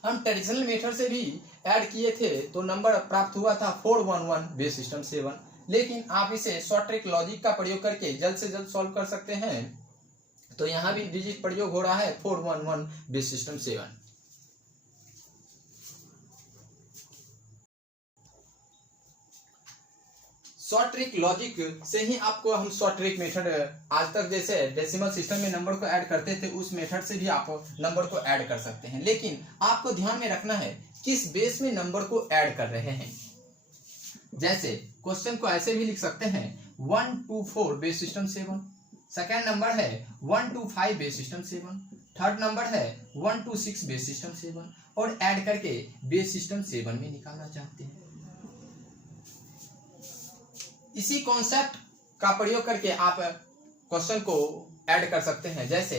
हम ट्रेडिशनल मेथड से भी ऐड किए थे तो नंबर प्राप्त हुआ था 411 बेस सिस्टम 7, लेकिन आप इसे शॉर्ट ट्रिक लॉजिक का प्रयोग करके जल्द से जल्द सॉल्व कर सकते हैं। तो यहाँ भी डिजिट प्रयोग हो रहा है 411 base system 7। Short trick logic से ही आपको हम शॉर्ट ट्रिक मेथड आज तक जैसे डेसिमल सिस्टम में नंबर को ऐड करते थे उस मेथड से भी आप नंबर को ऐड कर सकते हैं, लेकिन आपको ध्यान में रखना है किस बेस में नंबर को ऐड कर रहे हैं। जैसे क्वेश्चन को ऐसे भी लिख सकते हैं 1 to 4 base system 7, second number है 1 to 5 base system 7, third number है 1 to 6 बेस सिस्टम 7 और ऐड करके बेस सिस्टम 7 में निकालना चाहते हैं। इसी कॉन्सेप्ट का प्रयोग करके आप क्वेश्चन को ऐड कर सकते हैं। जैसे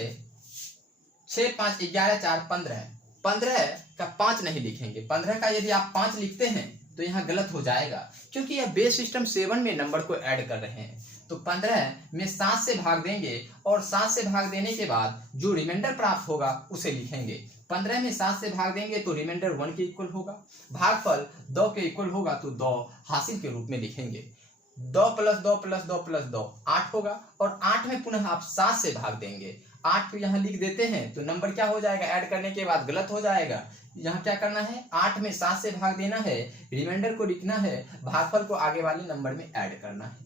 6 5 11 4 15, 15 का 5 नहीं लिखेंगे। 15 का यदि आप 5 लिखते हैं तो यहाँ गलत हो जाएगा, क्योंकि यह बेस सिस्टम 7 में नंबर को ऐड कर रहे हैं। तो 15 में 7 से भाग देंगे और 7 से भाग देने के बाद जो रिमाइंडर प्राप्त होगा उसे लिखेंगे। 15 में 7 से भाग देंगे तो रिमाइंडर 1 के इक्वल होगा। भागफल 2 के इक्वल होगा तो 2 हासिल के रूप में लिखेंगे। 2 + 2 + 2 + 2 8 होगा और 8 में पुनः आप 7 से भाग देंगे। 8 को यहाँ लिख देते हैं तो नंबर क्या हो जाएगा, ऐड करने के बाद गलत हो जाएगा। यहाँ क्या करना है, 8 में 7 से भाग देना है, रिमाइंडर को लिखना है, भागफल को आगे वाले नंबर में ऐड करना है।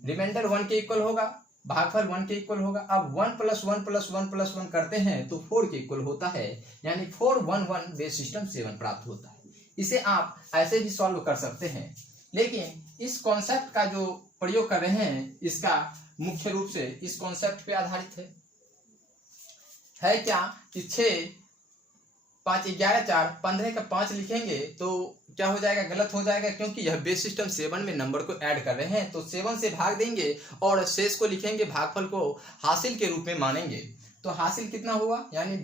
रिमाइंडर 1 के इक्वल होगा, भागफल 1 के इक्वल होगा। अब 1 + 1 + 1 + 1 करते हैं तो 4 के इक्वल होता है, यानी 411 बेस सिस्टम 7 प्राप्त होता है। इसे आप ऐसे भी सॉल्व कर सकते हैं, लेकिन इस कॉन्सेप्ट का जो प्रयोग कर रहे हैं इसका मुख्य रूप से इस कॉन्सेप्ट पे आधारित है क्या कि 6 5 11 4 15 का 5 लिखेंगे तो क्या हो जाएगा, गलत हो जाएगा, क्योंकि यह बेस सिस्टम 7 में नंबर को ऐड कर रहे हैं। तो 7 से भाग देंगे और शेष को लिखेंगे, भागफल को हासिल के रूप में मानेंगे। तो हासिल कितना हुआ, यानी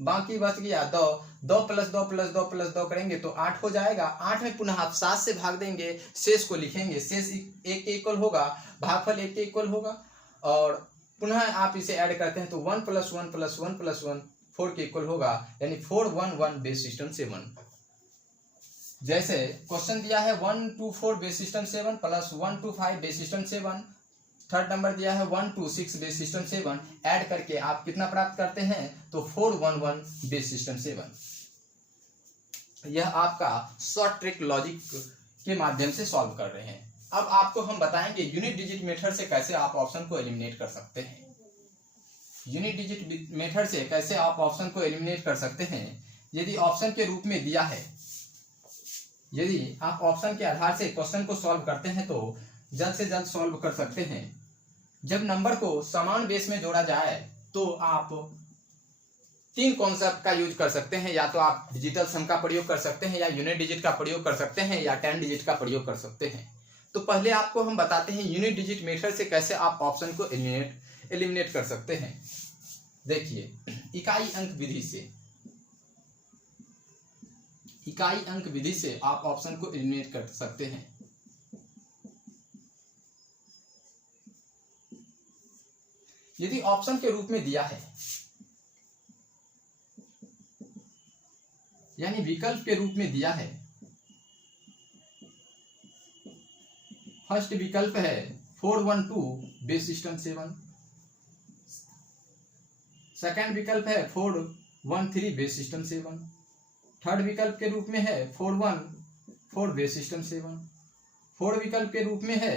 बाकी बच गया 2 2 + 2 + 2 + 2 करेंगे तो 8 हो जाएगा। 8 में पुनः आप 7 से भाग देंगे, शेष को लिखेंगे, शेष 1 के इक्वल होगा, भागफल 1 के इक्वल होगा और पुनः आप इसे ऐड करते हैं तो 1 + 1 + 1 + 1 4 के इक्वल होगा, यानी 411 बेस सिस्टम 7। जैसे क्वेश्चन दिया है 1 to 4 base system 7 + 1 to 5 base system 7, third number दिया है 1 to 6 बेस सिस्टम 7, ऐड करके आप कितना प्राप्त करते हैं तो 411 बेस सिस्टम 7। यह आपका शॉर्ट ट्रिक लॉजिक के माध्यम से सॉल्व कर रहे हैं। अब आपको हम बताएंगे यूनिट डिजिट मेथड से कैसे आप ऑप्शन को एलिमिनेट कर सकते हैं। यूनिट डिजिट मेथड से कैसे आप ऑप्शन को एलिमिनेट कर सकते हैं। यदि ऑप्शन के रूप में दिया है, यदि आप ऑप्शन के आधार से क्वेश्चन को सॉल्व करते हैं तो जल्द से जल्द सॉल्व कर सकते हैं। जब नंबर को समान बेस में जोड़ा जाए तो आप तीन कॉन्सेप्ट का यूज कर सकते हैं, या तो आप डिजिटल सम का प्रयोग कर सकते हैं, या यूनिट डिजिट का प्रयोग कर सकते हैं, या 10 डिजिट का प्रयोग कर सकते हैं। तो पहले आपको हम बताते हैं यूनिट डिजिट मेथड से कैसे आप ऑप्शन को एलिमिनेट कर सकते हैं। देखिए, इकाई अंक विधि से आप ऑप्शन को एलिमिनेट कर सकते हैं। यदि ऑप्शन के रूप में दिया है, यानी विकल्प के रूप में दिया है, फर्स्ट विकल्प है 412 बेस सिस्टम 7, सेकंड विकल्प है 413 बेस सिस्टम 7, थर्ड विकल्प के रूप में है 414 बेस सिस्टम 7, फोर्थ विकल्प के रूप में है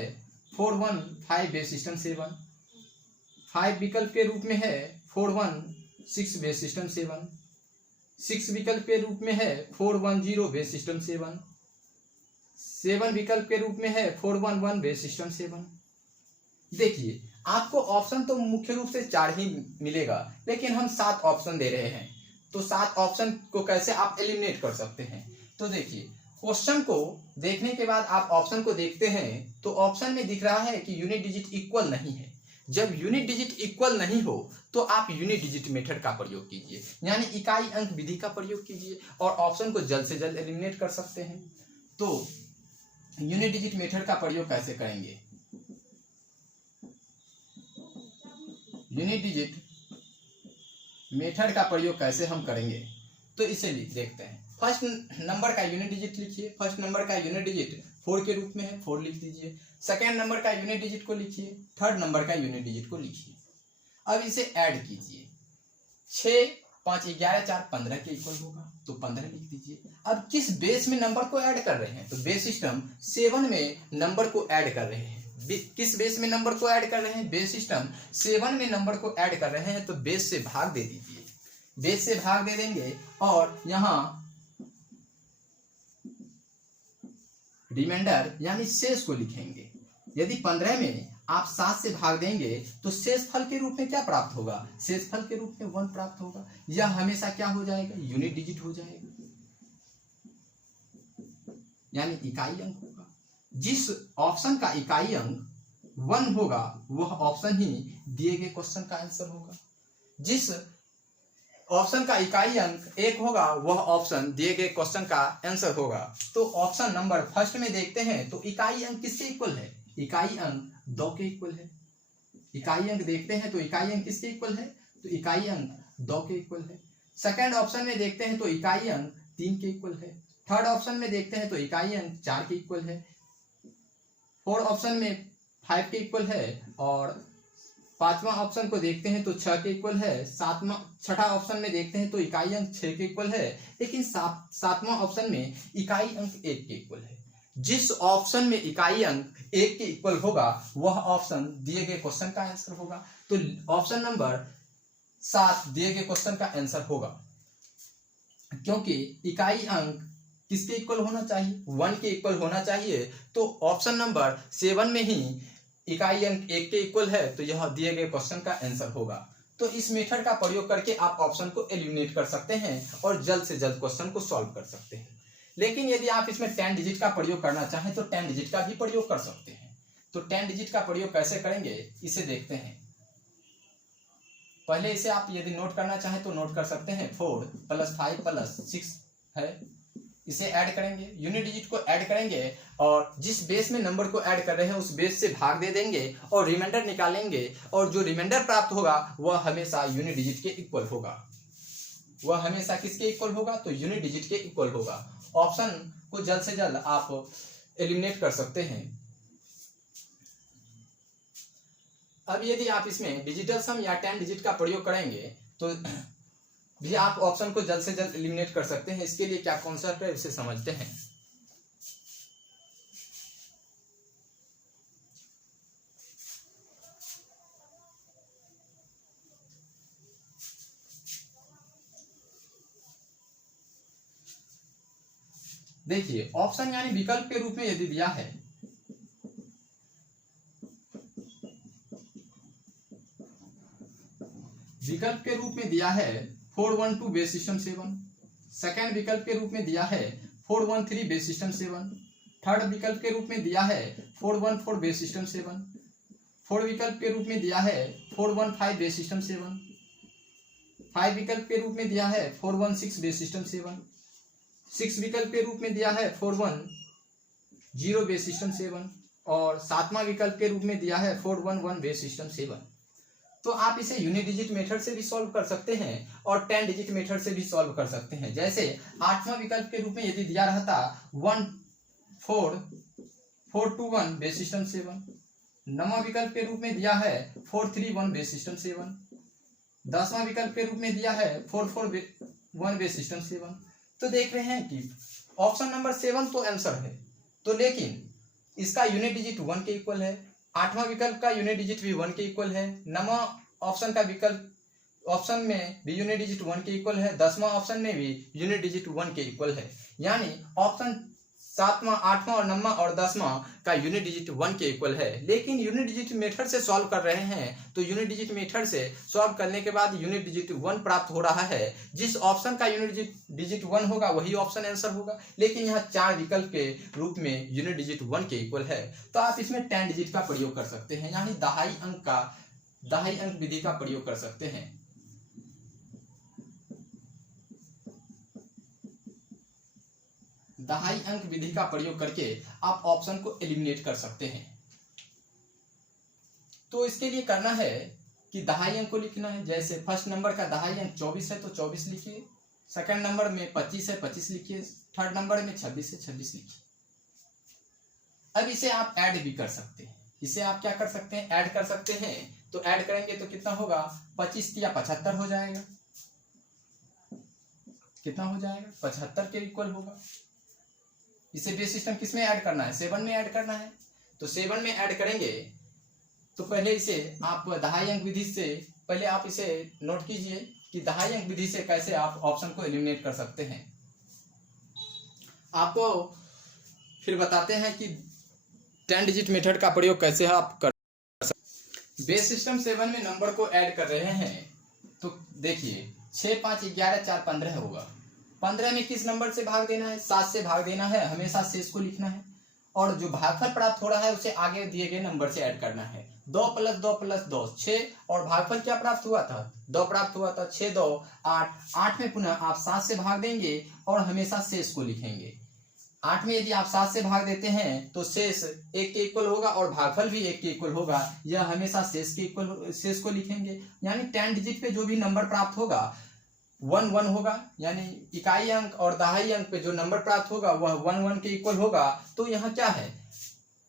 415 बेस सिस्टम 7, फाइव विकल्प के रूप में है 416 बेस सिस्टम 7, सिक्स विकल्प के रूप में है 410 बेस सिस्टम 7, सेवन विकल्प के रूप में है 411 बेस सिस्टम 7। देखिए, आपको ऑप्शन तो मुख्य रूप से 4 ही मिलेगा, लेकिन हम 7 ऑप्शन दे रहे हैं, तो 7 ऑप्शन को कैसे आप एलिमिनेट कर सकते हैं। तो देखिए, क्वेश्चन को देखने के बाद आप ऑप्शन को देखते हैं तो ऑप्शन में दिख रहा है कि यूनिट डिजिट इक्वल नहीं है। जब यूनिट डिजिट इक्वल नहीं हो तो आप यूनिट डिजिट मेथड का प्रयोग कीजिए, यानी इकाई अंक विधि का प्रयोग कीजिए और ऑप्शन को जल्द से जल्द एलिमिनेट कर सकते हैं। तो यूनिट डिजिट मेथड का प्रयोग कैसे करेंगे? यूनिट डिजिट मेथड का प्रयोग कैसे हम करेंगे, तो इसे देखते हैं। फर्स्ट नंबर का यूनिट डिजिट लिखिए। फर्स्ट नंबर का यूनिट डिजिट 4 के रूप में है, 4 लिख दीजिए। सेकेंड नंबर का यूनिट डिजिट को लिखिए, थर्ड नंबर का यूनिट डिजिट को लिखिए। अब इसे ऐड कीजिए। 6 5 11 4 15 के इक्वल होगा, तो 15 लिख दीजिए। अब किस बेस में नंबर को ऐड कर रहे हैं, तो बेस सिस्टम 7 में नंबर को ऐड कर रहे हैं। किस बेस में नंबर को ऐड कर रहे हैं? बेस सिस्टम 7 में नंबर को ऐड कर रहे हैं, तो बेस से भाग दे दीजिए। बेस से भाग दे देंगे और यहाँ रिमाइंडर यानी शेष को लिखेंगे। यदि 15 में आप 7 से भाग देंगे तो शेष फल के रूप में क्या प्राप्त होगा? शेष फल के रूप में 1 प्राप्त होगा। यह हमेशा क्या हो जाएगा? यूनिट डिजिट हो जाएगा, यानी इकाई अंक होगा। जिस ऑप्शन का इकाई अंक 1 होगा वह ऑप्शन ही दिए गए क्वेश्चन का आंसर होगा। जिस ऑप्शन का इकाई अंक 1 होगा वह ऑप्शन दिए गए क्वेश्चन का आंसर होगा। तो ऑप्शन नंबर फर्स्ट में देखते हैं तो इकाई अंक किसके इक्वल है? इकाई अंक 2 के इक्वल है। इकाई अंक देखते हैं तो इकाई अंक किसके इक्वल है? तो इकाई अंक 2 के इक्वल है। सेकंड ऑप्शन में देखते हैं तो इकाई अंक 3 के इक्वल है। थर्ड ऑप्शन में देखते हैं तो इकाई अंक 4 के इक्वल है। फोर्थ ऑप्शन में 5 के इक्वल है और पांचवा ऑप्शन को देखते हैं तो 6 के इक्वल है। छठा ऑप्शन में देखते हैं तो इकाई अंक 6 के इक्वल है, लेकिन सातवां ऑप्शन में इकाई अंक 1 के इक्वल है। जिस ऑप्शन में इकाई अंक 1 के इक्वल होगा वह ऑप्शन दिए गए क्वेश्चन का आंसर होगा। तो ऑप्शन नंबर 7 दिए गए क्वेश्चन का आंसर होगा, क्योंकि इकाई अंक किसके इक्वल होना चाहिए? 1 के इक्वल होना चाहिए। तो ऑप्शन नंबर 7 में ही इकाई अंक 1 के इक्वल है, तो यह दिए गए क्वेश्चन का आंसर होगा। तो इस मेथड का प्रयोग करके आप ऑप्शन को एलिमिनेट कर सकते हैं और जल्द से जल्द क्वेश्चन को सॉल्व कर सकते हैं। लेकिन यदि आप इसमें 10 डिजिट का प्रयोग करना चाहें तो 10 डिजिट का भी प्रयोग कर सकते हैं। तो 10 डिजिट का प्रयोग कैसे करेंगे इसे देखते हैं। पहले इसे आप यदि नोट करना चाहें तो नोट कर सकते हैं। 4 + 5 + 6 है, इसे ऐड करेंगे, यूनिट डिजिट को ऐड करेंगे और जिस बेस में नंबर को ऐड कर रहे हैं उस बेस से भाग दे देंगे और रिमाइंडर निकालेंगे, और जो रिमाइंडर प्राप्त होगा वह हमेशा यूनिट डिजिट के इक्वल होगा। वह हमेशा किसके इक्वल होगा? तो यूनिट डिजिट के इक्वल होगा। ऑप्शन को जल्द से जल्द आप एलिमिनेट कर सकते हैं। अब यदि आप इसमें डिजिटल सम या 10 डिजिट का प्रयोग करेंगे तो भी आप ऑप्शन को जल्द से जल्द एलिमिनेट कर सकते हैं। इसके लिए क्या कॉन्सेप्ट है इसे समझते हैं। देखिए, ऑप्शन यानी विकल्प के रूप में यदि दिया है, विकल्प के रूप में दिया है 412 बेस सिस्टम 7। सेकेंड विकल्प के रूप में दिया है 413 बेस सिस्टम 7। थर्ड विकल्प के रूप में दिया है 414 बेस सिस्टम 7। फोर्थ विकल्प के रूप में दिया है 415 बेस सिस्टम 7। फाइव विकल्प के रूप में दिया है 416 बेस सिस्टम 7। सिक्स विकल्प के रूप में दिया है 410 बेस सिस्टम 7 और सातवां विकल्प के रूप में दिया है 411 बेस सिस्टम 7। तो आप इसे यूनिट डिजिट मेथड से भी सॉल्व कर सकते हैं और 10 डिजिट मेथड से भी सॉल्व कर सकते हैं। जैसे आठवां विकल्प के रूप में यदि दिया रहता 14421 बेस सिस्टम 7। नौवां विकल्प के रूप में दिया है 431 बेस सिस्टम 7। 10वां विकल्प के रूप में दिया है 441 बेस सिस्टम 7। तो देख रहे हैं कि ऑप्शन नंबर 7 तो आंसर है, तो लेकिन इसका यूनिट डिजिट 1 के इक्वल है। आठवां विकल्प का यूनिट डिजिट भी 1 के इक्वल है। नौवां ऑप्शन का विकल्प ऑप्शन में भी यूनिट डिजिट 1 के इक्वल है। 10वां ऑप्शन में भी यूनिट डिजिट 1 के इक्वल है। यानी ऑप्शन 7वां, 8वां और 9वां और 10वां का यूनिट डिजिट 1 के इक्वल है। लेकिन यूनिट डिजिट मेथड से सॉल्व कर रहे हैं, तो यूनिट डिजिट मेथड से सॉल्व करने के बाद यूनिट डिजिट 1 प्राप्त हो रहा है। जिस ऑप्शन का यूनिट डिजिट 1 होगा वही ऑप्शन आंसर होगा। लेकिन यहाँ 4 विकल्प के रूप में यूनिट डिजिट 1 के इक्वल है, तो आप इसमें 10 डिजिट का प्रयोग कर सकते हैं, यानी दहाई अंक विधि का प्रयोग कर सकते हैं। दहाई अंक विधि का प्रयोग करके आप ऑप्शन को एलिमिनेट कर सकते हैं। तो इसके लिए करना है कि दहाई अंक को लिखना है। जैसे फर्स्ट नंबर का दहाई अंक 24 है तो 24 लिखिए, सेकंड नंबर में 25 है 25 लिखिए, थर्ड नंबर में 26 है 26 लिखिए। अब इसे आप ऐड भी कर सकते हैं। इसे आप क्या कर सकते हैं, ऐड कर सकते हैं। तो ऐड करेंगे तो कितना होगा, 25 या 75 हो जाएगा। कितना हो जाएगा, 75 के इक्वल होगा। इसे बेस सिस्टम किसमें ऐड करना है, 7 में ऐड करना है। तो 7 में ऐड करेंगे तो पहले इसे आप दहाई अंक विधि से पहले आप इसे नोट कीजिए कि दहाई अंक विधि से कैसे आप ऑप्शन को एलिमिनेट कर सकते हैं। आपको फिर बताते हैं कि 10 डिजिट मेथड का प्रयोग कैसे आप कर सकते। बेस सिस्टम 7 में नंबर को ऐड कर रहे हैं, तो देखिए 6 5 11 4 15 होगा। 15 में किस नंबर से भाग देना है, 7 से भाग देना है। हमेशा शेष को लिखना है और जो भागफल प्राप्त हो रहा है उसे आगे दिए गए नंबर से ऐड करना है। 2 + 2 + 2 6 और भागफल क्या प्राप्त हुआ था, 2 प्राप्त हुआ था। 6 2 8, 8 में पुनः आप 7 से भाग देंगे और हमेशा शेष को लिखेंगे। 8 में यदि आप 7 से भाग देते हैं तो शेष 1 के इक्वल होगा और भागफल भी 1 के इक्वल होगा। यह हमेशा शेष के इक्वल शेष को लिखेंगे। यानी 10 डिजिट पे जो भी नंबर प्राप्त होगा 1 1 होगा, यानी इकाई अंक और दहाई अंक पे जो नंबर प्राप्त होगा वह 1 1 के इक्वल होगा। तो यहाँ क्या है,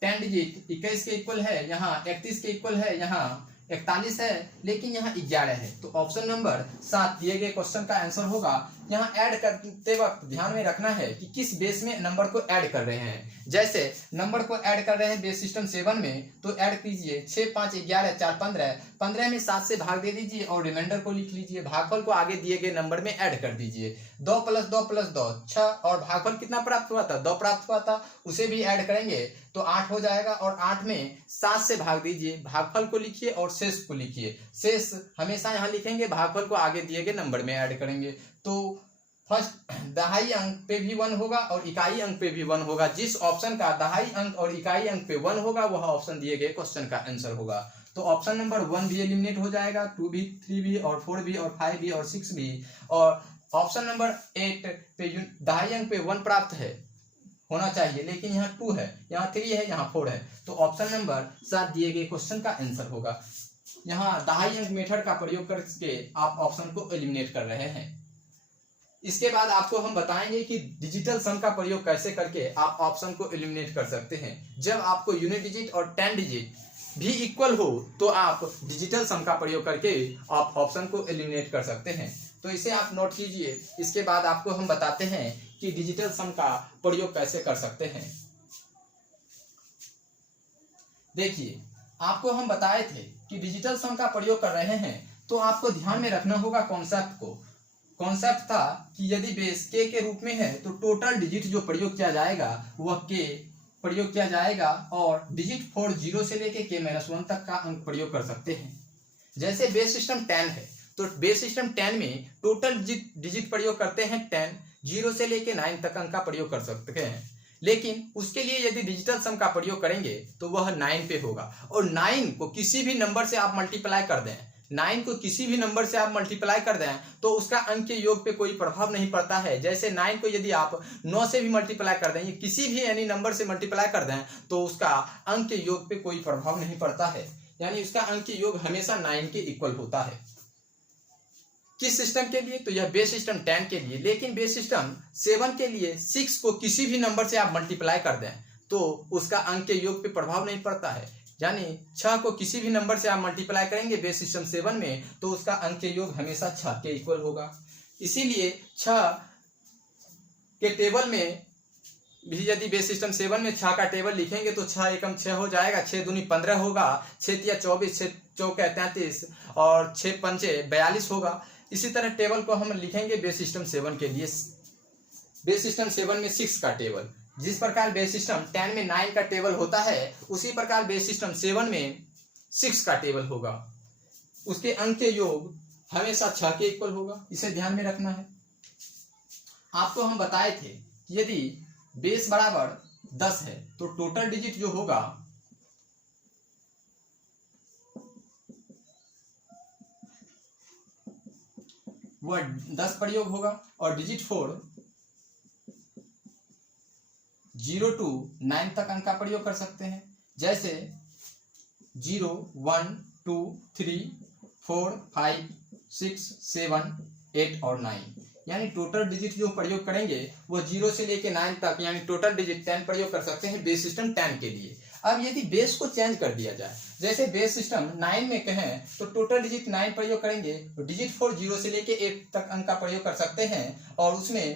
10 डिजिट 21 के इक्वल है, यहाँ 31 के इक्वल है, यहाँ 41 है, लेकिन यहाँ 11 है। तो ऑप्शन नंबर 7 दिए गए क्वेश्चन का आंसर होगा। यहाँ ऐड करते वक्त ध्यान में रखना है कि किस बेस में नंबर को ऐड कर रहे हैं। जैसे नंबर को ऐड कर रहे हैं बेस सिस्टम 7 में, तो ऐड कीजिए 6 5 11 4 15। 15 में 7 से भाग दे दीजिए और रिमाइंडर को लिख लीजिए। भागफल को आगे दिए गए नंबर में ऐड कर दीजिए। 2 + 2 + 2 6 और भागफल कितना प्राप्त हुआ था, 2 प्राप्त हुआ था, उसे भी ऐड करेंगे तो 8 हो जाएगा। और 8 में 7 से भाग दीजिए, भागफल को लिखिए और शेष को लिखिए। शेष हमेशा यहाँ लिखेंगे, भागफल को आगे दिए गए नंबर में ऐड करेंगे। तो फर्स्ट दहाई अंक पे भी 1 होगा और इकाई अंक पे भी 1 होगा। जिस ऑप्शन का दहाई अंक और इकाई अंक पे 1 होगा वह ऑप्शन दिए गए क्वेश्चन का आंसर होगा। तो ऑप्शन नंबर 1 भी एलिमिनेट हो जाएगा, 2 भी, 3 भी और 4 भी और 5 भी और 6 भी। और ऑप्शन नंबर 8 पे दहाई अंक पे 1 प्राप्त है होना चाहिए, लेकिन यहाँ 2 है, यहाँ 3 है, यहाँ 4 है। तो ऑप्शन नंबर 7 दिए गए क्वेश्चन का आंसर होगा। यहाँ दहाई अंक मेथड का प्रयोग करके आप ऑप्शन को एलिमिनेट कर रहे हैं। इसके बाद आपको हम बताएंगे कि डिजिटल सम का प्रयोग कैसे करके आप ऑप्शन को एलिमिनेट कर सकते हैं। जब आपको यूनिट डिजिट और 10 डिजिट भी इक्वल हो तो आप डिजिटल सम का प्रयोग करके आप ऑप्शन को एलिमिनेट कर सकते हैं। तो इसे आप नोट कीजिए। इसके बाद आपको हम बताते हैं कि डिजिटल सम का प्रयोग कैसे कर सकते हैं। देखिए, आपको हम बताए थे कि डिजिटल सम का प्रयोग कर रहे हैं, तो आपको ध्यान में रखना होगा कॉन्सेप्ट को। कॉन्सेप्ट था कि यदि बेस के रूप में है तो टोटल डिजिट जो प्रयोग किया जाएगा वह के प्रयोग किया जाएगा और डिजिट 4 0 से लेके k-1 तक का अंक प्रयोग कर सकते हैं। जैसे बेस सिस्टम 10 है तो बेस सिस्टम 10 में टोटल डिजिट प्रयोग करते हैं 10, 0 से लेके 9 तक अंक का प्रयोग कर सकते हैं। लेकिन उसके लिए यदि डिजिटल सम का प्रयोग करेंगे तो वह 9 पे होगा। और 9 को किसी भी नंबर से आप मल्टीप्लाई कर दें, 9 को किसी भी नंबर से आप मल्टीप्लाई कर दें तो उसका अंक के योग पे कोई प्रभाव नहीं पड़ता है। जैसे 9 को यदि आप 9 से भी मल्टीप्लाई कर दें, किसी भी यानी नंबर से मल्टीप्लाई कर दें तो उसका अंक के योग पे कोई प्रभाव नहीं पड़ता है, यानी उसका अंक के योग हमेशा 9 के इक्वल होता है। किस सिस्टम के लिए? तो यह बेस सिस्टम 10 के लिए। लेकिन बेस सिस्टम 7 के लिए 6 को किसी भी नंबर से आप मल्टीप्लाई कर दें तो उसका अंक के योग पे प्रभाव नहीं पड़ता है, यानी 6 को किसी भी नंबर से आप मल्टीप्लाई करेंगे बेस सिस्टम 7 में तो उसका अंक के योग हमेशा 6 के इक्वल होगा। इसीलिए 6 के टेबल में भी यदि बेस सिस्टम 7 में 6 का टेबल लिखेंगे तो 6 एकम 6 हो जाएगा, 6 दूनी 15 होगा, 6 तिया 24, 6 चौके 33 और 6 पंचे 42 होगा। इसी तरह टेबल को हम लिखेंगे बेस सिस्टम 7 के लिए। बेस सिस्टम 7 में 6 का टेबल, जिस प्रकार बेस सिस्टम 10 में 9 का टेबल होता है उसी प्रकार बेस सिस्टम 7 में 6 का टेबल होगा। उसके अंक के योग हमेशा 6 के इक्वल होगा, इसे ध्यान में रखना है। आपको हम बताए थे कि यदि बेस बराबर 10 है तो टोटल डिजिट जो होगा वह 10 प्रयोग होगा और डिजिट 4 0 to 9 तक अंक का प्रयोग कर सकते हैं। जैसे 0, 1, 2, 3, 4, 5, 6, 7, 8 और 9, यानी टोटल डिजिट जो प्रयोग करेंगे वो 0 से लेके 9 तक, यानी टोटल डिजिट 10 प्रयोग कर सकते हैं बेस सिस्टम 10 के लिए। अब यदि बेस को चेंज कर दिया जाए, जैसे बेस सिस्टम 9 में कहें तो टोटल डिजिट 9 प्रयोग करेंगे तो डिजिट 4 0 से लेके 8 तक अंक का प्रयोग कर सकते हैं और उसमें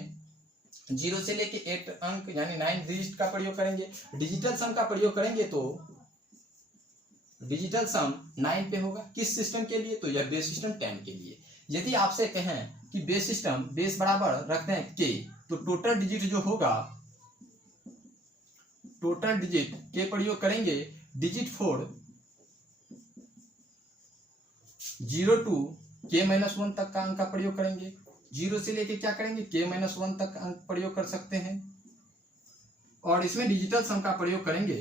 0 से लेके 8 अंक यानी 9 डिजिट का प्रयोग करेंगे। डिजिटल सम का प्रयोग करेंगे तो डिजिटल सम 9 पे होगा। किस सिस्टम के लिए? तो यह बेस सिस्टम 10 के लिए। यदि आपसे कहें कि बेस सिस्टम बेस बराबर रखते हैं के, तो टोटल डिजिट जो होगा टोटल डिजिट के प्रयोग करेंगे डिजिट 4 0 to k-1 तक का अंक का प्रयोग करेंगे। 0 से लेके क्या करेंगे k-1 तक अंक प्रयोग कर सकते हैं और इसमें डिजिटल सम का प्रयोग करेंगे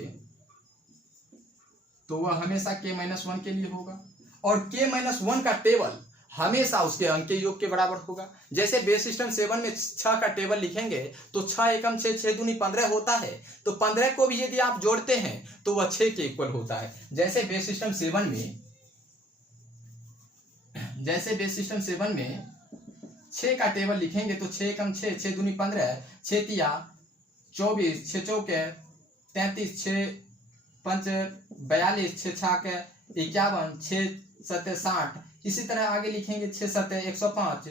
तो वह हमेशा k-1 के लिए होगा और k-1 का टेबल हमेशा उसके अंक के योग के बराबर होगा। जैसे बेस सिस्टम 7 में 6 का टेबल लिखेंगे तो 6 एकम 6, 6 दूनी 15 होता है, तो 15 को भी यदि आप जोड़ते हैं तो वह 6 के इक्वल होता है। जैसे बेस सिस्टम 7 में 6 का टेबल लिखेंगे तो 6 एकम 6, 6 दूनी 15, 6 तिया 24, 6 चौके 33, 6 पंच 42, 6 छाके 51, 6 सत्ते 60। इसी तरह आगे लिखेंगे 6 सत्ते 105।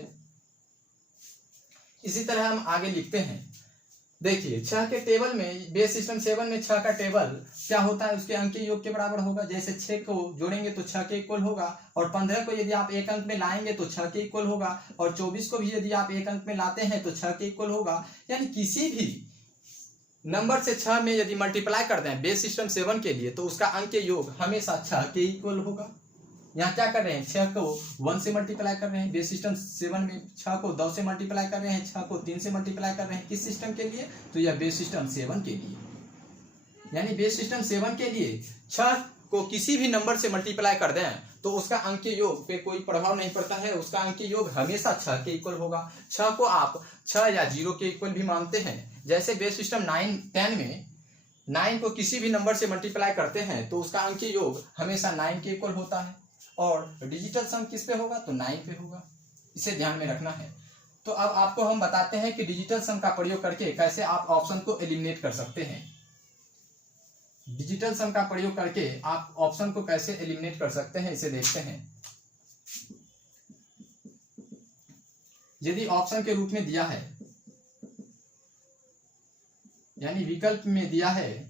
इसी तरह हम आगे लिखते हैं। देखिए 6 के टेबल में बेस सिस्टम 7 में 6 का टेबल क्या होता है, उसके अंक के योग के बराबर होगा। जैसे 6 को जोड़ेंगे तो 6 के इक्वल होगा और 15 को यदि आप एक अंक में लाएंगे तो 6 के इक्वल होगा और 24 को भी यदि आप एक अंक में लाते हैं तो 6 के इक्वल होगा। यानी किसी भी नंबर से 6 में यदि मल्टीप्लाई कर दें बेस सिस्टम 7 के लिए तो उसका अंक के योग हमेशा 6 के इक्वल होगा। यहाँ क्या कर रहे हैं, 6 को 1 से मल्टीप्लाई कर रहे हैं, बेस सिस्टम 7 में 6 को 2 से मल्टीप्लाई कर रहे हैं, 6 को 3 से मल्टीप्लाई कर रहे हैं। किस सिस्टम के लिए? तो यह बेस सिस्टम 7 के लिए। यानी बेस सिस्टम 7 के लिए 6 को किसी भी नंबर से मल्टीप्लाई कर दें तो उसका अंक के योग पे कोई प्रभाव नहीं पड़ता है, उसका अंक के योग हमेशा 6 के इक्वल होगा। 6 को आप 6 या 0 के इक्वल भी मानते हैं। जैसे बेस सिस्टम 10 में 9 को किसी भी नंबर से मल्टीप्लाई करते हैं तो उसका अंक के योग हमेशा 9 के इक्वल होता है और डिजिटल सम किस पे होगा? तो 9 पे होगा। इसे ध्यान में रखना है। तो अब आपको हम बताते हैं कि डिजिटल सम का प्रयोग करके कैसे आप ऑप्शन को एलिमिनेट कर सकते हैं। डिजिटल सम का प्रयोग करके आप ऑप्शन को कैसे एलिमिनेट कर सकते हैं, इसे देखते हैं। यदि ऑप्शन के रूप में दिया है, यानी विकल्प में दिया है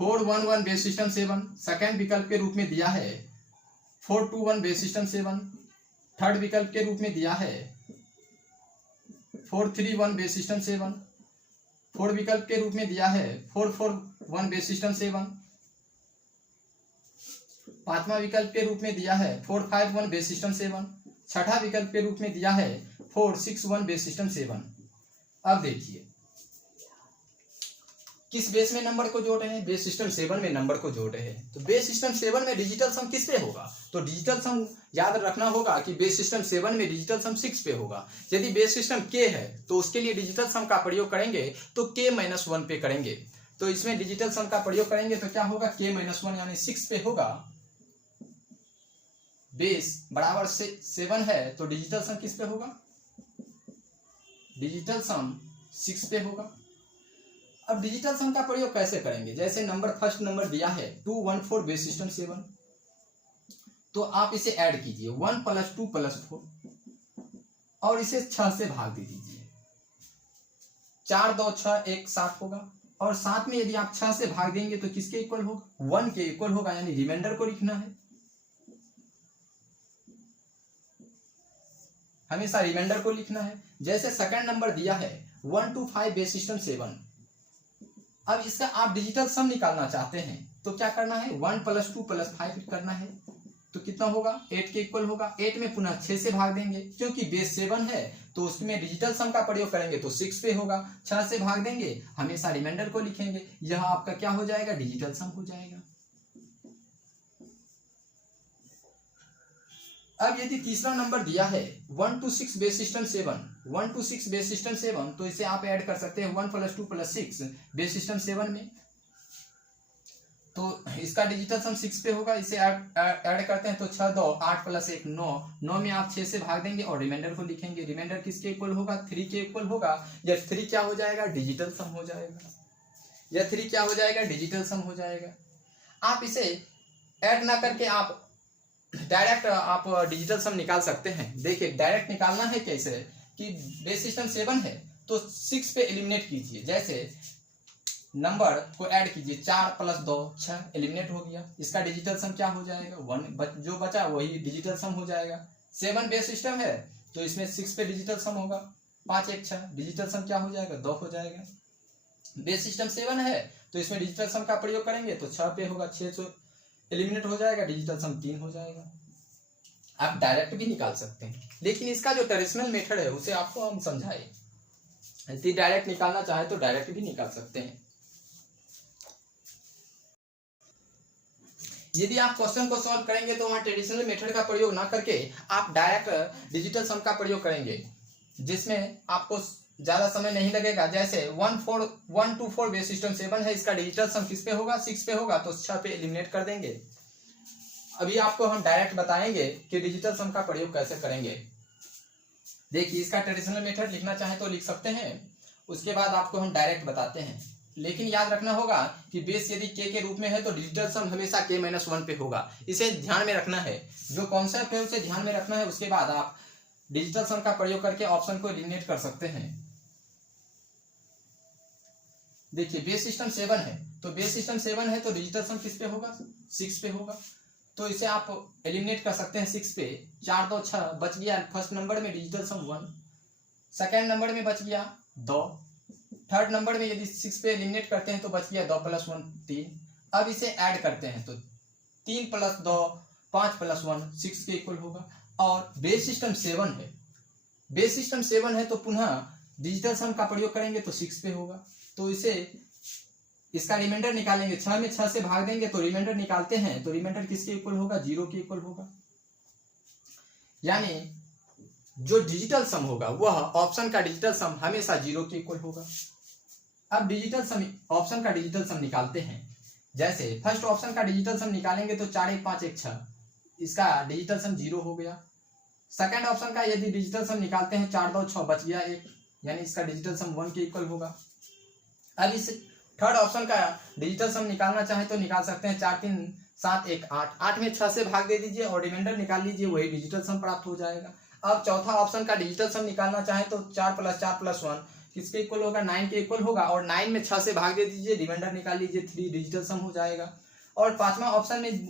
411 बेस सिस्टम 7, सेकेंड विकल्प के रूप में दिया है 421 बेस सिस्टम 7, थर्ड विकल्प के रूप में दिया है 431 बेस सिस्टम 7, फोर्थ विकल्प के रूप में दिया है 441 बेस सिस्टम 7, पांचवा विकल्प के रूप में दिया है 451 बेस सिस्टम 7। छठा विकल्प के रूप में दिया है 461 बेस सिस्टम 7। अब देखिए किस बेस में नंबर को जोड़ रहे हैं, बेस सिस्टम 7 में नंबर को जोड़ रहे हैं। तो बेस सिस्टम 7 में डिजिटल सम किस पे होगा, तो डिजिटल सम याद रखना होगा कि बेस सिस्टम 7 में डिजिटल सम 6 पे होगा। यदि बेस सिस्टम k है तो उसके लिए डिजिटल सम का प्रयोग करेंगे तो k-1 पे करेंगे। तो इसमें डिजिटल सम का प्रयोग करेंगे तो क्या होगा, k-1 यानी 6 पे होगा। बेस बराबर से 7 है तो डिजिटल सम किस पे होगा, डिजिटल सम 6 पे होगा। अब डिजिटल सम का प्रयोग कैसे करेंगे, जैसे नंबर फर्स्ट नंबर दिया है 214 बेस सिस्टम 7, तो आप इसे ऐड कीजिए 1 + 2 + 4 और इसे 6 से भाग दे दीजिए। 4 2 6 1 7 होगा। और साथ में यदि आप 6 से भाग देंगे तो किसके इक्वल होगा, 1 के इक्वल होगा, यानी रिमाइंडर को लिखना है। हमेशा रिमाइंडर को लिखना है। जैसे सेकंड नंबर दिया है 125 बेस सिस्टम 7। अब इसका आप डिजिटल सम निकालना चाहते हैं तो क्या करना है, 1 + 2 + 5 करना है। तो कितना होगा, 8 के इक्वल होगा। 8 में पुनः 6 से भाग देंगे, क्योंकि बेस 7 है तो उसमें डिजिटल सम का प्रयोग करेंगे तो 6 पे होगा। 6 से भाग देंगे, हमेशा रिमाइंडर को लिखेंगे, यह आपका क्या हो जाएगा, डिजिटल सम हो जाएगा। अब यदि तीसरा नंबर दिया है 126 बेस सिस्टम 7, 126 बेस सिस्टम 7, तो इसे आप ऐड कर सकते हैं 1 + 2 + 6 बेस सिस्टम 7 में। तो इसका डिजिटल सम 6 पे होगा। इसे ऐड करते हैं तो 6 2 8 + 1 9, 9 में आप 6 से भाग देंगे और रिमाइंडर को लिखेंगे। रिमाइंडर किसके इक्वल होगा, 3 के इक्वल होगा। यह 3 क्या हो जाएगा, डिजिटल सम हो जाएगा। यह 3 क्या हो जाएगा, डिजिटल सम हो जाएगा। आप इसे ऐड ना करके आप डायरेक्ट आप डिजिटल सम निकाल सकते हैं। देखिए डायरेक्ट निकालना है कैसे, कि बेस सिस्टम 7 है तो 6 पे एलिमिनेट कीजिए। जैसे नंबर को ऐड कीजिए, 4 + 2 6 एलिमिनेट हो गया। इसका डिजिटल सम क्या हो जाएगा, 1 जो बचा वही डिजिटल सम हो जाएगा। 7 बेस सिस्टम है तो इसमें 6 पे डिजिटल सम होगा, 5 1 6 डिजिटल सम क्या हो जाएगा, 2 हो जाएगा। बेस सिस्टम 7 है तो इसमें डिजिटल सम का प्रयोग करेंगे तो 6 पे होगा, 6 एलिमिनेट हो जाएगा, डिजिटल सम 3 हो जाएगा। आप डायरेक्ट भी निकाल सकते हैं, लेकिन इसका जो ट्रेडिशनल मेथड है उसे आपको हम समझाए। यदि डायरेक्ट निकालना चाहे तो डायरेक्ट भी निकाल सकते हैं। यदि आप क्वेश्चन को सॉल्व करेंगे तो वहां ट्रेडिशनल मेथड का प्रयोग ना करके आप डायरेक्ट डिजिटल सम का प्रयोग करेंगे, जिसमें आपको ज्यादा समय नहीं लगेगा। जैसे 124 बेस सिस्टम 7 है, इसका डिजिटल सम किस पे होगा, 6 पे होगा, तो 6 पे एलिमिनेट कर देंगे। अभी आपको हम डायरेक्ट बताएंगे कि डिजिटल सम का प्रयोग कैसे करेंगे। देखिए इसका ट्रेडिशनल मेथड लिखना चाहे तो लिख सकते हैं, उसके बाद आपको हम डायरेक्ट बताते हैं। लेकिन याद रखना होगा कि बेस यदि k के रूप में है तो डिजिटल सम हमेशा k-1 पे होगा। इसे ध्यान में रखना है, जो कॉन्सेप्ट है उसे ध्यान में रखना है। उसके बाद आप डिजिटल सम का प्रयोग करके ऑप्शन को एलिमिनेट कर सकते हैं। देखिए बेस सिस्टम 7 है तो बेस सिस्टम 7 है तो डिजिटल सम किस पे होगा, 6 पे होगा। तो इसे आप एलिमिनेट कर सकते हैं 6 पे। 4 2 6 बच गया फर्स्ट नंबर में डिजिटल सम 1, सेकेंड नंबर में बच गया 2, थर्ड नंबर में यदि 6 पे एलिमिनेट करते हैं तो बच गया 2 + 1 3। अब इसे ऐड करते हैं तो 3 + 2 5 + 1 6 के इक्वल होगा। और बेस सिस्टम 7 है, बेस सिस्टम 7 है तो पुनः डिजिटल सम का प्रयोग करेंगे तो 6 पे होगा। तो इसे इसका रिमाइंडर निकालेंगे, 6 में 6 से भाग देंगे तो रिमाइंडर निकालते हैं तो रिमाइंडर किसके इक्वल होगा, 0 के इक्वल होगा। यानी जो डिजिटल सम होगा वह ऑप्शन का डिजिटल सम हमेशा 0 के इक्वल होगा। अब डिजिटल सम ऑप्शन का डिजिटल सम निकालते हैं। जैसे फर्स्ट ऑप्शन का डिजिटल सम निकालेंगे तो 4 1 5 1 6, इसका डिजिटल सम 0 हो गया। सेकंड ऑप्शन का यदि डिजिटल सम निकालते हैं 4 2 6 बच गया 1, यानी इसका डिजिटल सम 1 के इक्वल होगा। अब इस थर्ड ऑप्शन का डिजिटल सम निकालना चाहे तो निकाल सकते हैं, 4 3 7 1 8, 8 में 6 से भाग दे दीजिए और रिमाइंडर निकाल लीजिए, वही डिजिटल सम प्राप्त हो जाएगा। अब चौथा ऑप्शन का डिजिटल सम निकालना चाहे तो 4 + 4 + 1 किसके इक्वल होगा, 9 के इक्वल होगा। और 9 में 6 से भाग दे दीजिए, रिमाइंडर निकाल लीजिए, 3 डिजिटल सम हो जाएगा। और पांचवा ऑप्शन में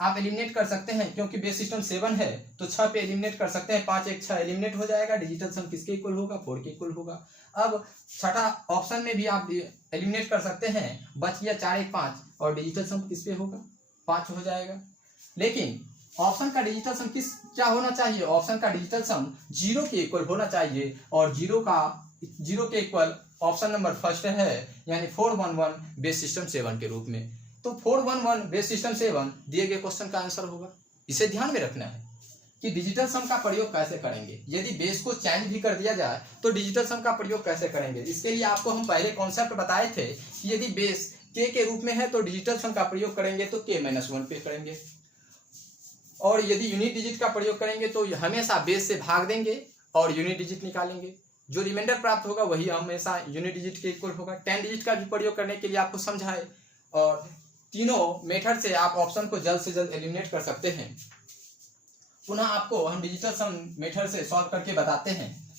आप एलिमिनेट कर सकते हैं, क्योंकि बेस सिस्टम 7 है तो 6 पे एलिमिनेट कर सकते हैं, 5 1 6 एलिमिनेट हो जाएगा, डिजिटल सम किसके इक्वल होगा, 4 के इक्वल होगा। अब छठा ऑप्शन में भी आप एलिमिनेट कर सकते हैं, बच गया 4 1 5 और डिजिटल सम किस पे होगा, 5 हो जाएगा। लेकिन ऑप्शन का डिजिटल सम क्या होना चाहिए, ऑप्शन का डिजिटल सम 0 के इक्वल होना चाहिए, और 0 के इक्वल ऑप्शन नंबर फर्स्ट है, यानी 411 बेस सिस्टम 7 के रूप में। तो 411 बेस सिस्टम 7 दिए गए क्वेश्चन का आंसर होगा। इसे ध्यान में रखना है कि डिजिटल सम का प्रयोग कैसे करेंगे, यदि बेस को चेंज भी कर दिया जाए तो डिजिटल सम का प्रयोग कैसे करेंगे। इसके लिए आपको हम पहले कॉन्सेप्ट बताए थे कि यदि बेस के रूप में है तो डिजिटल सम का प्रयोग करेंगे तो k-1 पे करेंगे, और यदि यूनिट डिजिट का प्रयोग करेंगे तो हमेशा बेस से भाग देंगे और यूनिट डिजिट निकालेंगे। जो रिमाइंडर प्राप्त होगा वही हमेशा यूनिट डिजिट के इक्वल होगा। 10 डिजिट का भी प्रयोग करने के लिए आपको समझाए, और तीनों मेथड से आप ऑप्शन को जल्द से जल्द एलिमिनेट कर सकते हैं। पुनः आपको हम डिजिटल सम मेथड से सॉल्व करके बताते हैं।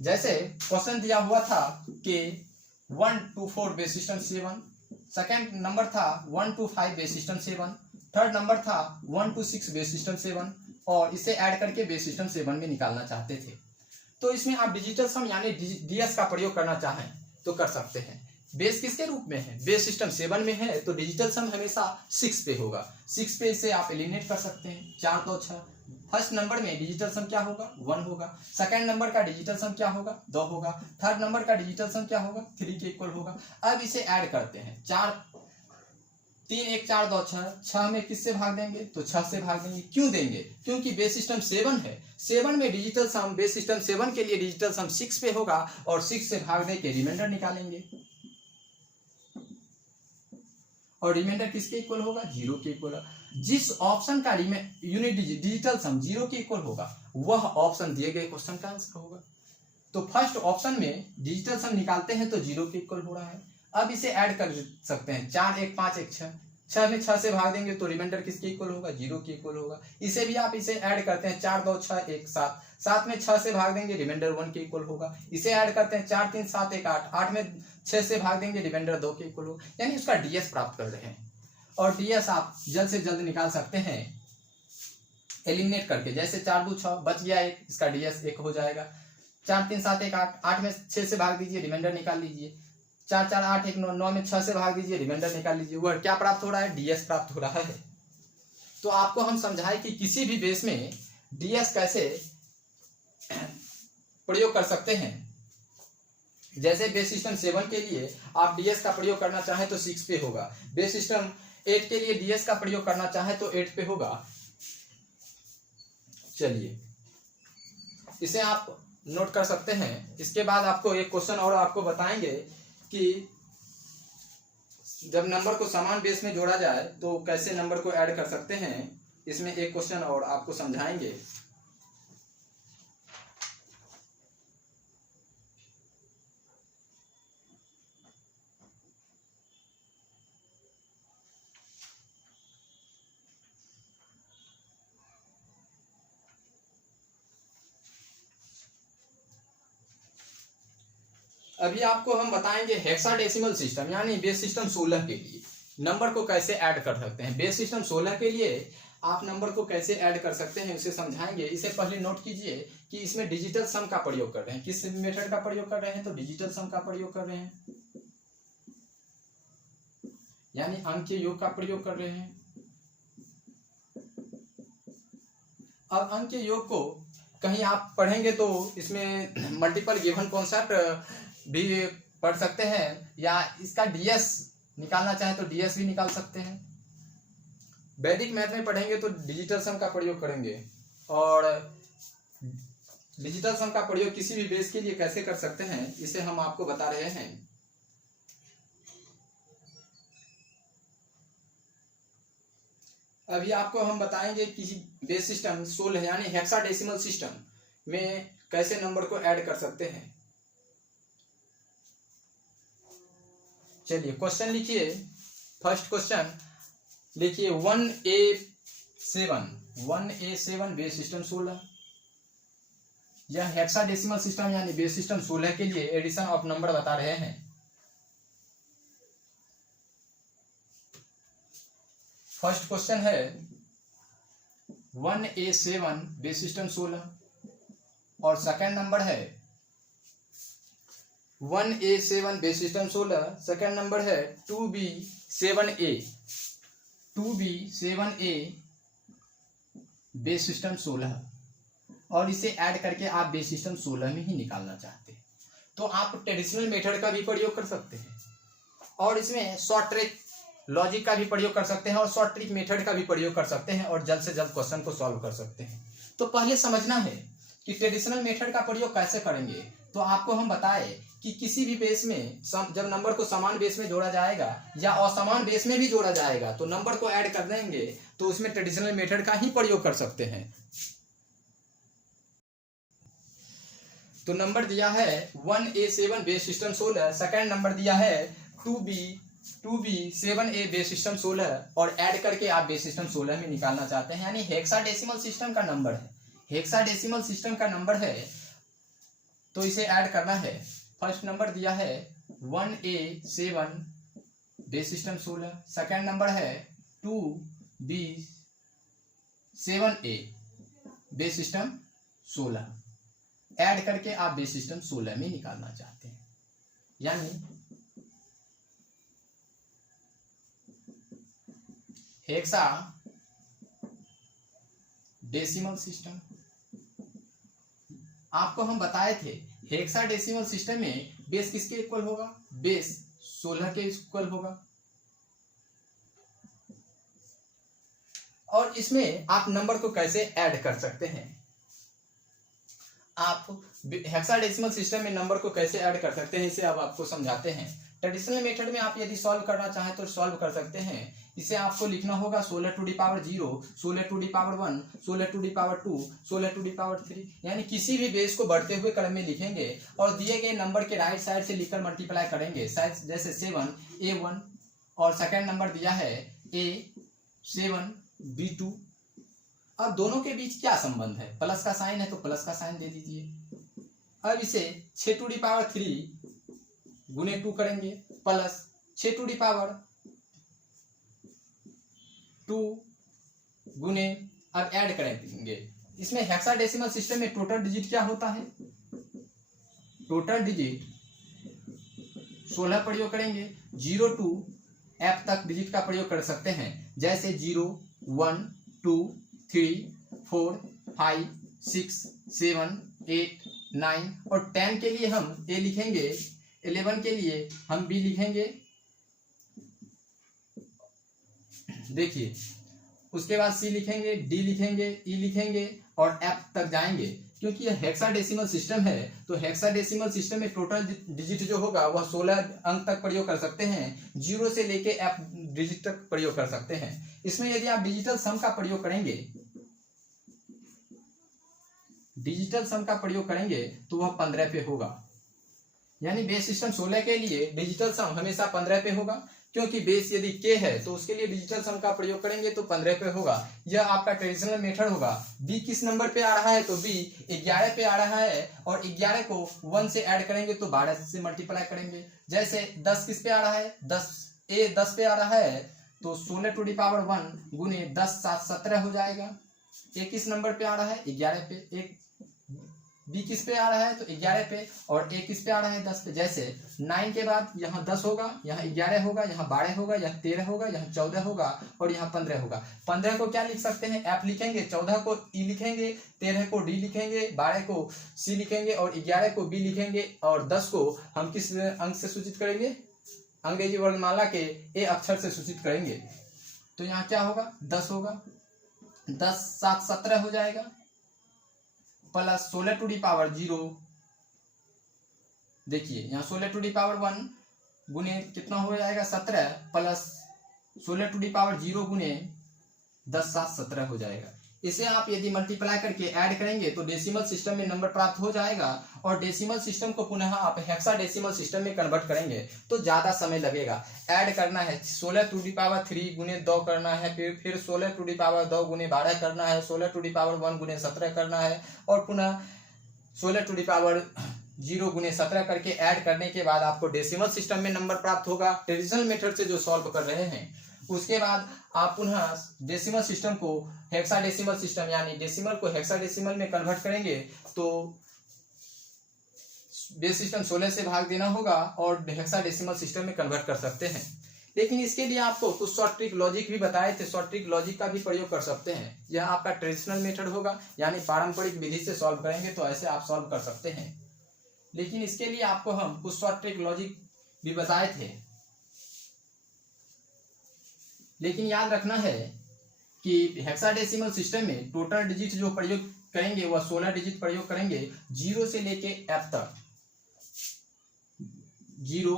जैसे क्वेश्चन दिया हुआ था कि 1 to 4 base system 7, second number था 1 to 5 base system 7, third number था 1 to 6 बेस सिस्टम 7, और इसे ऐड करके बेस सिस्टम 7 में निकालना चाहते थे। तो इसमें आप डिजिटल सम यानी डीएस का प्रयोग करना चाहें तो कर सकते हैं। बेस किसके रूप में है, बेस सिस्टम 7 में है, तो डिजिटल सम हमेशा 6 पे होगा। 6 पे इसे आप एलिमिनेट कर सकते हैं, 4 2 6। फर्स्ट नंबर में डिजिटल सम क्या होगा, 1 होगा। सेकंड नंबर का डिजिटल सम क्या होगा, 2 होगा। थर्ड नंबर का डिजिटल सम क्या होगा, 3 के इक्वल होगा। अब इसे ऐड करते हैं, 3 1 4 2 6, 6 में किससे भाग देंगे, तो 6 से भाग देंगे। क्यों देंगे, क्योंकि बेस सिस्टम 7 है, 7 में डिजिटल सम, बेस सिस्टम 7 के लिए डिजिटल सम 6 पे होगा, और 6 से भाग दे के रिमाइंडर निकालेंगे, और रिमाइंडर किसके इक्वल होगा, 0 के इक्वल। जिस ऑप्शन का यूनिट डिजिटल सम 0 के इक्वल होगा वह ऑप्शन दिए गए क्वेश्चन का आंसर होगा। तो फर्स्ट ऑप्शन में डिजिटल सम निकालते हैं तो 0 के इक्वल हो रहा है। अब इसे ऐड कर सकते हैं, 4 1 5 1 6, 6 में 6 से भाग देंगे तो रिमाइंडर किसके इक्वल होगा, 0 के इक्वल होगा। इसे भी आप इसे ऐड करते हैं, 4 2 6 1 7, 7 में 6 से भाग देंगे रिमाइंडर 1 के इक्वल होगा। इसे ऐड करते हैं, 4 3 7 1 8, 8 में 6 से भाग देंगे रिमाइंडर 2 के इक्वल होगा, यानी उसका डीएस प्राप्त कर रहे हैं। और डीएस आप जल्द से जल्द निकाल सकते हैं एलिमिनेट करके। जैसे 4 2 6 बच गया 1, इसका डीएस 1 हो जाएगा। 4 3 7 1 8, 8 में 6 से भाग दीजिए रिमाइंडर निकाल लीजिए। 4 4 8 1 9, 9 में 6 से भाग दीजिए रिमाइंडर निकाल लीजिए। वह क्या प्राप्त हो रहा है, डीएस प्राप्त हो रहा है। तो आपको हम समझाएं कि किसी भी बेस में डीएस कैसे प्रयोग कर सकते हैं। जैसे बेस सिस्टम 7 के लिए आप डीएस का प्रयोग करना चाहें तो 6 पे होगा। बेस सिस्टम 8 के लिए डीएस का प्रयोग करना चाहें तो 8 पे होगा। चलिए इसे आप नोट कर सकते हैं। इसके बाद आपको एक क्वेश्चन और आपको बताएंगे कि जब नंबर को समान बेस में जोड़ा जाए तो कैसे नंबर को ऐड कर सकते हैं। इसमें एक क्वेश्चन और आपको समझाएंगे। अभी आपको हम बताएंगे हेक्साडेसिमल सिस्टम यानी बेस सिस्टम 16 के लिए नंबर को कैसे ऐड कर सकते हैं। बेस सिस्टम 16 के लिए आप नंबर को कैसे ऐड कर सकते हैं उसे समझाएंगे। इसे पहले नोट कीजिए कि इसमें डिजिटल सम का प्रयोग कर रहे हैं। किस मेथड का प्रयोग कर रहे हैं, तो डिजिटल सम का प्रयोग कर रहे हैं, यानी अंक के योग का प्रयोग कर रहे हैं। अब अंक के योग को कहीं आप पढ़ेंगे तो इसमें मल्टीपल गिवन कॉन्सेप्ट भी पढ़ सकते हैं, या इसका डीएस निकालना चाहे तो डीएस भी निकाल सकते हैं। वैदिक मैथ में पढ़ेंगे तो डिजिटल सम का प्रयोग करेंगे, और डिजिटल सम का प्रयोग किसी भी बेस के लिए कैसे कर सकते हैं इसे हम आपको बता रहे हैं। अभी आपको हम बताएंगे कि बेस सिस्टम 16 यानी हेक्साडेसिमल सिस्टम में कैसे नंबर को ऐड कर सकते हैं। चलिए क्वेश्चन लिखिए। फर्स्ट क्वेश्चन लिखिए 1A7 बेस सिस्टम 16। यह हेक्साडेसिमल सिस्टम यानी बेस सिस्टम 16 के लिए एडिशन ऑफ नंबर बता रहे हैं। फर्स्ट क्वेश्चन है 1A7 बेस सिस्टम 16, और सेकंड नंबर है 1A7 base system 16, second number है 2B7A 2b7a बेस सिस्टम 16 और इसे ऐड करके आप बेस सिस्टम 16 में ही निकालना चाहते हैं तो आप ट्रेडिशनल मेथड का भी प्रयोग कर सकते हैं और इसमें शॉर्ट ट्रिक लॉजिक का भी प्रयोग कर सकते हैं और शॉर्ट ट्रिक मेथड का भी प्रयोग कर सकते हैं और जल्द से जल्द क्वेश्चन को सॉल्व कर सकते हैं। तो पहले समझना है कि ट्रेडिशनल मेथड का प्रयोग कैसे करेंगे। तो आपको हम बताए कि किसी भी बेस में जब नंबर को समान बेस में जोड़ा जाएगा या असमान बेस में भी जोड़ा जाएगा तो नंबर को ऐड कर देंगे तो उसमें ट्रेडिशनल मेथड का ही प्रयोग कर सकते हैं। तो नंबर दिया है 1a7 base system 16, second number दिया है 2b7a बेस सिस्टम 16 और ऐड करके आप बेस सिस्टम 16 में निकालना चाहते हैं, यानी हेक्साडेसिमल सिस्टम का नंबर है, हेक्साडेसिमल सिस्टम का नंबर है तो इसे ऐड करना है। फर्स्ट नंबर दिया है 1a7 base system 16, second number है 2b7a बेस सिस्टम 16, ऐड करके आप बेस सिस्टम 16 में निकालना चाहते हैं, यानी हेक्साडेसिमल सिस्टम। आपको हम बताए थे हेक्साडेसिमल सिस्टम में बेस किसके इक्वल होगा, बेस 16 के इक्वल होगा और इसमें आप नंबर को कैसे ऐड कर सकते हैं। आप हेक्साडेसिमल सिस्टम में नंबर को कैसे ऐड कर सकते हैं इसे अब आपको समझाते हैं। ट्रेडिशनल मेथड में आप यदि सॉल्व करना चाहें तो सॉल्व कर सकते हैं। इसे आपको लिखना होगा 16 to the power 0, 16 to the power 1, 16 to the power 2, 16 to the power 3, यानी किसी भी बेस को बढ़ते हुए क्रम में लिखेंगे और दिए गए नंबर के राइट साइड से लिखकर मल्टीप्लाई करेंगे। जैसे 7a1 और सेकेंड नंबर दिया है a7b2। अब दोनों के बीच क्या संबंध है, प्लस का साइन है तो प्लस का साइन दे दीजिए। अब इसे 6 टू दी पावर 3 गुने 2 करेंगे प्लस 6 टू दी पावर 2 गुने, अब ऐड करेंगे। इसमें हेक्साडेसिमल सिस्टम में टोटल डिजिट क्या होता है, टोटल डिजिट 16 प्रयोग करेंगे, 0 टू f तक डिजिट का प्रयोग कर सकते हैं। जैसे 0, 1, 2, 3, 4, 5, 6, 7, 8, 9 और 10 के लिए हम a लिखेंगे, 11 के लिए हम b लिखेंगे। देखिए उसके बाद c लिखेंगे, d लिखेंगे, e लिखेंगे और f तक जाएंगे। क्योंकि यह हेक्साडेसिमल सिस्टम है तो हेक्साडेसिमल सिस्टम में टोटल डिजिट जो होगा वह 16 अंक तक प्रयोग कर सकते हैं, 0 से लेके f डिजिट तक प्रयोग कर सकते हैं। इसमें यदि आप डिजिटल सम का प्रयोग करेंगे, डिजिटल सम का प्रयोग करेंगे तो वह 15 पे होगा, यानी बेस सिस्टम 16 के लिए डिजिटल सम हमेशा 15 पे होगा। क्योंकि बेस यदि k है तो उसके लिए डिजिटल सम का प्रयोग करेंगे तो 15 पे होगा। यह आपका ट्रेडिशनल मेथड होगा। b किस नंबर पे आ रहा है तो b 11 पे आ रहा है और 11 को 1 से ऐड करेंगे तो 12 से मल्टीप्लाई करेंगे। जैसे 10 किस पे आ रहा है, 10 पे आ रहा है तो 16 टू दी पावर 1 गुने 10 7 17 हो जाएगा। a किस नंबर पे आ रहा है, 11 पे। b किस पे आ रहा है तो 11 पे और a किस पे आ रहा है, 10 पे। जैसे 9 के बाद यहाँ 10 होगा, यहाँ 11 होगा, यहाँ 12 होगा, यहाँ 13 होगा, यहाँ 14 होगा और यहाँ 15 होगा। 15 को क्या लिख सकते हैं, f लिखेंगे, 14 को e लिखेंगे, 13 को d लिखेंगे, 12 को c लिखेंगे और 11 को b लिखेंगे और 10 को हम किस अंक से सूचित करेंगे, अंग्रेजी वर्णमाला के a अक्षर से सूचित करेंगे। तो यहाँ क्या होगा, 10 होगा, 10 7 17 हो जाएगा प्लस 16 टू दी पावर 0। देखिए यहाँ 16 टू दी पावर 1 गुने कितना हो जाएगा 17 प्लस 16 टू दी पावर 0 गुने 10 7 17 हो जाएगा। इसे आप यदि मल्टीप्लाई करके ऐड करेंगे तो डेसिमल सिस्टम में नंबर प्राप्त हो जाएगा और डेसिमल सिस्टम को पुनः आप हेक्साडेसिमल सिस्टम में कन्वर्ट करेंगे तो ज्यादा समय लगेगा। ऐड करना है 16 टू दी पावर 3 गुने 2 करना है, फिर 16 टू दी पावर 2 गुने 12 करना है, 16 टू दी पावर 1 गुने 17 करना है और पुनः 16 टू दी पावर 0 गुने 17 करके ऐड करने के बाद आपको डेसिमल सिस्टम में नंबर प्राप्त होगा ट्रेडिशनल मेथड से जो सॉल्व कर रहे हैं। उसके बाद आप पुनः डेसिमल सिस्टम को हेक्साडेसिमल सिस्टम यानी डेसिमल को हेक्साडेसिमल में कन्वर्ट करेंगे तो बेस सिस्टम 16 से भाग देना होगा और हेक्साडेसिमल सिस्टम में कन्वर्ट कर सकते हैं। लेकिन इसके लिए आपको कुछ शॉर्ट ट्रिक लॉजिक भी बताए थे, शॉर्ट ट्रिक लॉजिक का भी प्रयोग कर सकते हैं। यह आपका ट्रेडिशनल मेथड होगा, यानी पारंपरिक विधि से सॉल्व करेंगे तो ऐसे आप सॉल्व कर सकते हैं। लेकिन इसके लिए आपको हम कुछ शॉर्ट ट्रिक लॉजिक भी बताए थे। लेकिन याद रखना है कि हेक्साडेसिमल सिस्टम में टोटल डिजिट जो प्रयोग करेंगे वह 16 डिजिट प्रयोग करेंगे, 0 से लेके F तक। 0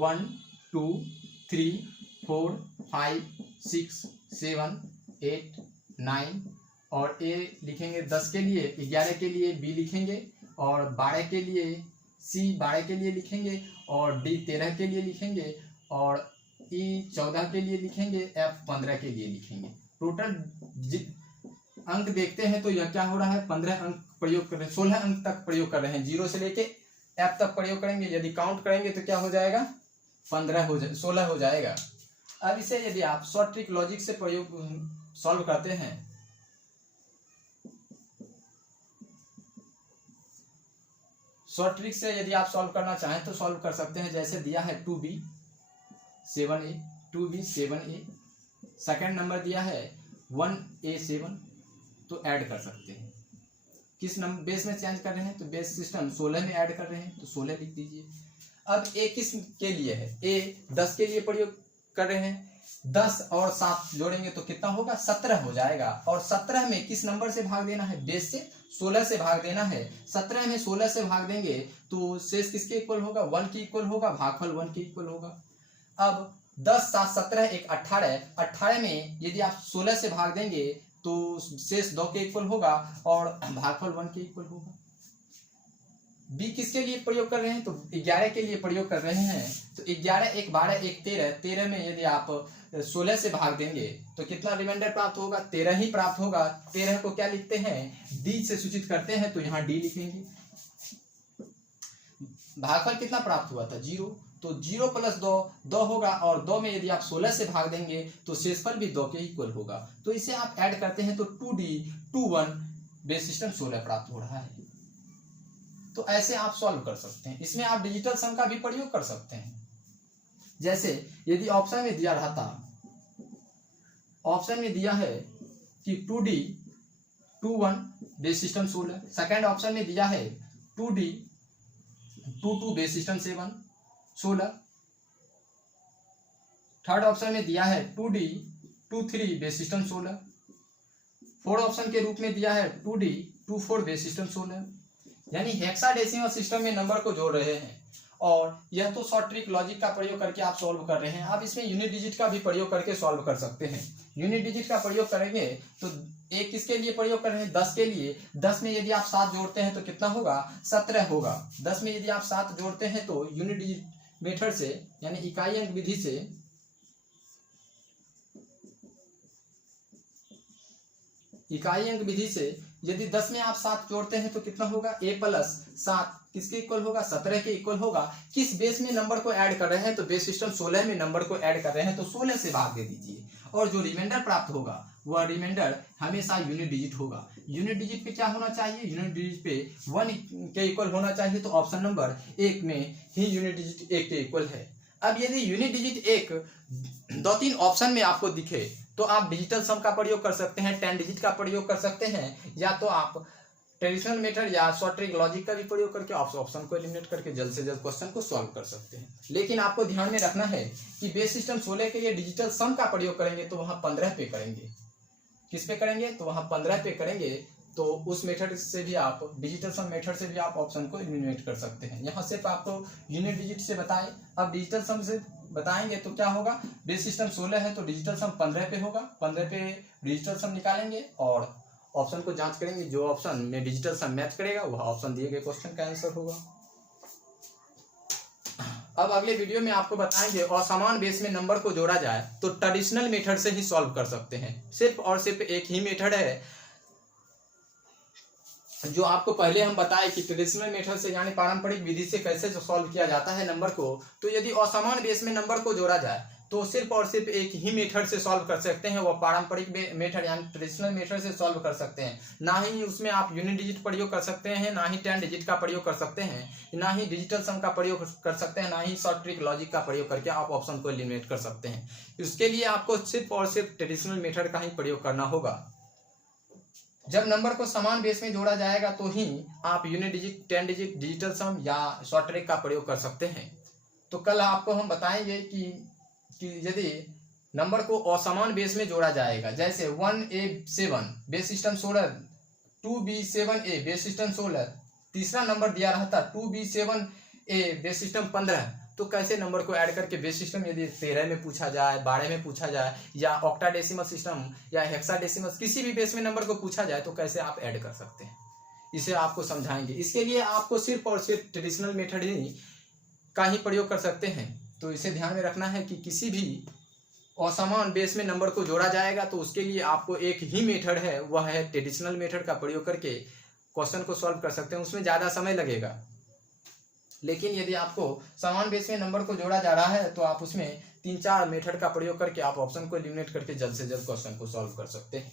1 2 3 4 5 6 7 8 9 और A लिखेंगे 10 के लिए, 11 के लिए B लिखेंगे और 12 के लिए C 12 के लिए लिखेंगे और D 13 के लिए लिखेंगे और E 14 के लिए लिखेंगे, F 15 के लिए लिखेंगे। टोटल अंक देखते हैं तो यह क्या हो रहा है, 15 अंक प्रयोग कर रहे हैं, 16 अंक तक प्रयोग कर रहे हैं, 0 से लेके F तक प्रयोग करेंगे। यदि काउंट करेंगे तो क्या हो जाएगा, 16 हो जाएगा। अब इसे यदि आप शॉर्ट ट्रिक लॉजिक से प्रयोग सॉल्व करते हैं, शॉर्ट ट्रिक से यदि आप सॉल्व करना चाहें तो सॉल्व कर सकते हैं। जैसे दिया है 2B 7A, 2B 7A, second number दिया है 1A 7, तो ऐड कर सकते हैं। किस नंबर बेस में चेंज कर रहे हैं, तो बेस सिस्टम 16 में ऐड कर रहे हैं, तो 16 लिख दीजिए। अब A किस के लिए है, A 10 के लिए प्रयोग कर रहे हैं, 10 और 7 जोड़ेंगे तो कितना होगा, 17 हो जाएगा। और 17 में किस नंबर से भाग देना है, बेस से 16 से भाग देना है। 17 में 16 से भाग देंगे तो शेष किसके इक्वल होगा, 1 के इक्वल होगा, भागफल 1 के इक्वल होगा। अब 10 7 17 1 18, 18 में यदि आप 16 से भाग देंगे तो शेष 2 के इक्वल होगा और भागफल 1 के इक्वल होगा। B किसके लिए प्रयोग कर रहे हैं, तो 11 के लिए प्रयोग कर रहे हैं, तो 11 1 12 1 13, 13 में यदि आप 16 से भाग देंगे तो कितना रिमाइंडर प्राप्त होगा, 13 ही प्राप्त होगा। 13 को क्या लिखते हैं, D से सूचित करते हैं, तो यहाँ D लिखेंगे। भागफल कितना प्राप्त हुआ था, 0, तो 0 प्लस 2 होगा और 2 में यदि आप 16 से भाग देंगे तो शेषफल भी 2 के इक्वल होगा। तो इसे आप ऐड करते हैं तो 2D 21 बेस सिस्टम 16 प्राप्त हो रहा है। तो ऐसे आप सॉल्व कर सकते हैं। इसमें आप डिजिटल सम का भी प्रयोग कर सकते हैं। जैसे यदि ऑप्शन में दिया रहता, ऑप्शन में दिया है कि 2D 21 base system 16, second option में दिया है 2D 22 base system 7 16, third option में दिया है 2D 23 base system 16, fourth option के रूप में दिया है 2D 24 बेस सिस्टम 16। यानी हेक्साडेसिमल सिस्टम में नंबर को जोड़ रहे हैं और यह तो शॉर्ट ट्रिक लॉजिक का प्रयोग करके आप सॉल्व कर रहे हैं। आप इसमें यूनिट डिजिट का भी प्रयोग करके सॉल्व कर सकते हैं। यूनिट डिजिट का प्रयोग करेंगे तो एक किसके लिए प्रयोग कर रहे हैं, 10 के लिए। 10 में यदि आप 7 जोड़ते हैं तो कितना होगा, 17 होगा। 10 में यदि आप 7 जोड़ते हैं तो यूनिट डिजिट मेथड से यानी इकाई अंक विधि से यदि 10 में आप 7 जोड़ते हैं तो कितना होगा, A प्लस 7 किसके इक्वल होगा, 17 के इक्वल होगा। किस बेस में नंबर को ऐड कर रहे हैं, तो बेस सिस्टम 16 में नंबर को ऐड कर रहे हैं, तो 16 से भाग दे दीजिए और जो रिमाइंडर प्राप्त होगा वह रिमाइंडर हमेशा यूनिट डिजिट होगा। यूनिट डिजिट पे क्या होना चाहिए, यूनिट डिजिट पे 1 के इक्वल होना चाहिए। तो ऑप्शन नंबर 1 में ही यूनिट डिजिट 1 के इक्वल है। अब यदि यूनिट डिजिट 1 2-3 ऑप्शन में आपको दिखे तो आप डिजिटल सम का प्रयोग कर सकते हैं, 10 डिजिट का प्रयोग कर सकते हैं, या तो आप ट्रेडिशनल मेथड या शॉर्ट ट्रिक लॉजिक का भी प्रयोग करके आप ऑप्शन को एलिमिनेट करके जल्द से जल्द क्वेश्चन को सॉल्व कर सकते हैं। लेकिन आपको ध्यान में रखना है कि बेस सिस्टम 16 के लिए डिजिटल सम का प्रयोग करेंगे तो वहां 15 पे करेंगे। किस पे करेंगे, तो वहां 15 पे करेंगे। तो उस मेथड से भी आप डिजिटल सम मेथड से भी आप ऑप्शन को एलिमिनेट कर सकते हैं। यहाँ सिर्फ आपको यूनिट डिजिट से बताए, अब डिजिटल सम से बताएंगे तो क्या होगा, बेस सिस्टम 16 है तो डिजिटल सम 15 पे होगा। 15 पे डिजिटल सम निकालेंगे और ऑप्शन को जांच करेंगे, जो ऑप्शन में डिजिटल सम मैच करेगा वह ऑप्शन दिए गए क्वेश्चन का आंसर होगा। अब अगले वीडियो में आपको बताएंगे असमान बेस में नंबर को जोड़ा जाए तो ट्रेडिशनल मेथड से ही सॉल्व कर सकते हैं। सिर्फ और सिर्फ एक ही मेथड है जो आपको पहले हम बताए कि ट्रेडिशनल मेथड से यानी पारंपरिक विधि से कैसे सॉल्व किया जाता है नंबर को। तो यदि असमान बेस में नंबर को जोड़ा जाए तो सिर्फ और सिर्फ एक ही मेथड से सॉल्व कर सकते हैं, वो पारंपरिक मेथड यानी ट्रेडिशनल मेथड से सॉल्व कर सकते हैं। ना ही उसमें आप यूनिट डिजिट प्रयोग कर सकते हैं, ना ही 10 डिजिट का प्रयोग कर सकते हैं, ना ही डिजिटल सम का प्रयोग कर सकते हैं, ना ही शॉर्ट ट्रिक लॉजिक का प्रयोग करके आप ऑप्शन को एलिमिनेट कर सकते हैं। इसके लिए आपको सिर्फ और सिर्फ ट्रेडिशनल मेथड का ही प्रयोग करना होगा। जब नंबर को समान बेस में जोड़ा जाएगा तो ही आप यूनिट डिजिट, 10 डिजिट, डिजिटल सम या शॉर्ट ट्रिक का प्रयोग कर सकते हैं। तो कल आपको हम बताएंगे कि यदि नंबर को असमान बेस में जोड़ा जाएगा, जैसे 1A7 base system 16, 2B7A base system 16, तीसरा नंबर दिया रहता 2B7A बेस सिस्टम 15, तो कैसे नंबर को ऐड करके बेस सिस्टम यदि 13 में पूछा जाए, 12 में पूछा जाए, या ऑक्टाडेसिमल सिस्टम या हेक्साडेसिमल किसी भी बेस में नंबर को पूछा जाए तो कैसे आप ऐड कर सकते हैं, इसे आपको समझाएंगे। इसके लिए आपको सिर्फ और सिर्फ ट्रेडिशनल मेथड ही का ही प्रयोग कर सकते हैं। तो इसे ध्यान में रखना है कि किसी भी असमान बेस में नंबर को जोड़ा जाएगा तो उसके लिए आपको एक ही मेथड है, वह है ट्रेडिशनल मेथड का प्रयोग करके क्वेश्चन को सॉल्व कर सकते हैं। उसमें ज़्यादा समय लगेगा, लेकिन यदि आपको समान बेस में नंबर को जोड़ा जा रहा है तो आप उसमें 3-4 मेथड का प्रयोग करके आप ऑप्शन को एलिमिनेट करके जल्द से जल्द क्वेश्चन को सॉल्व कर सकते हैं।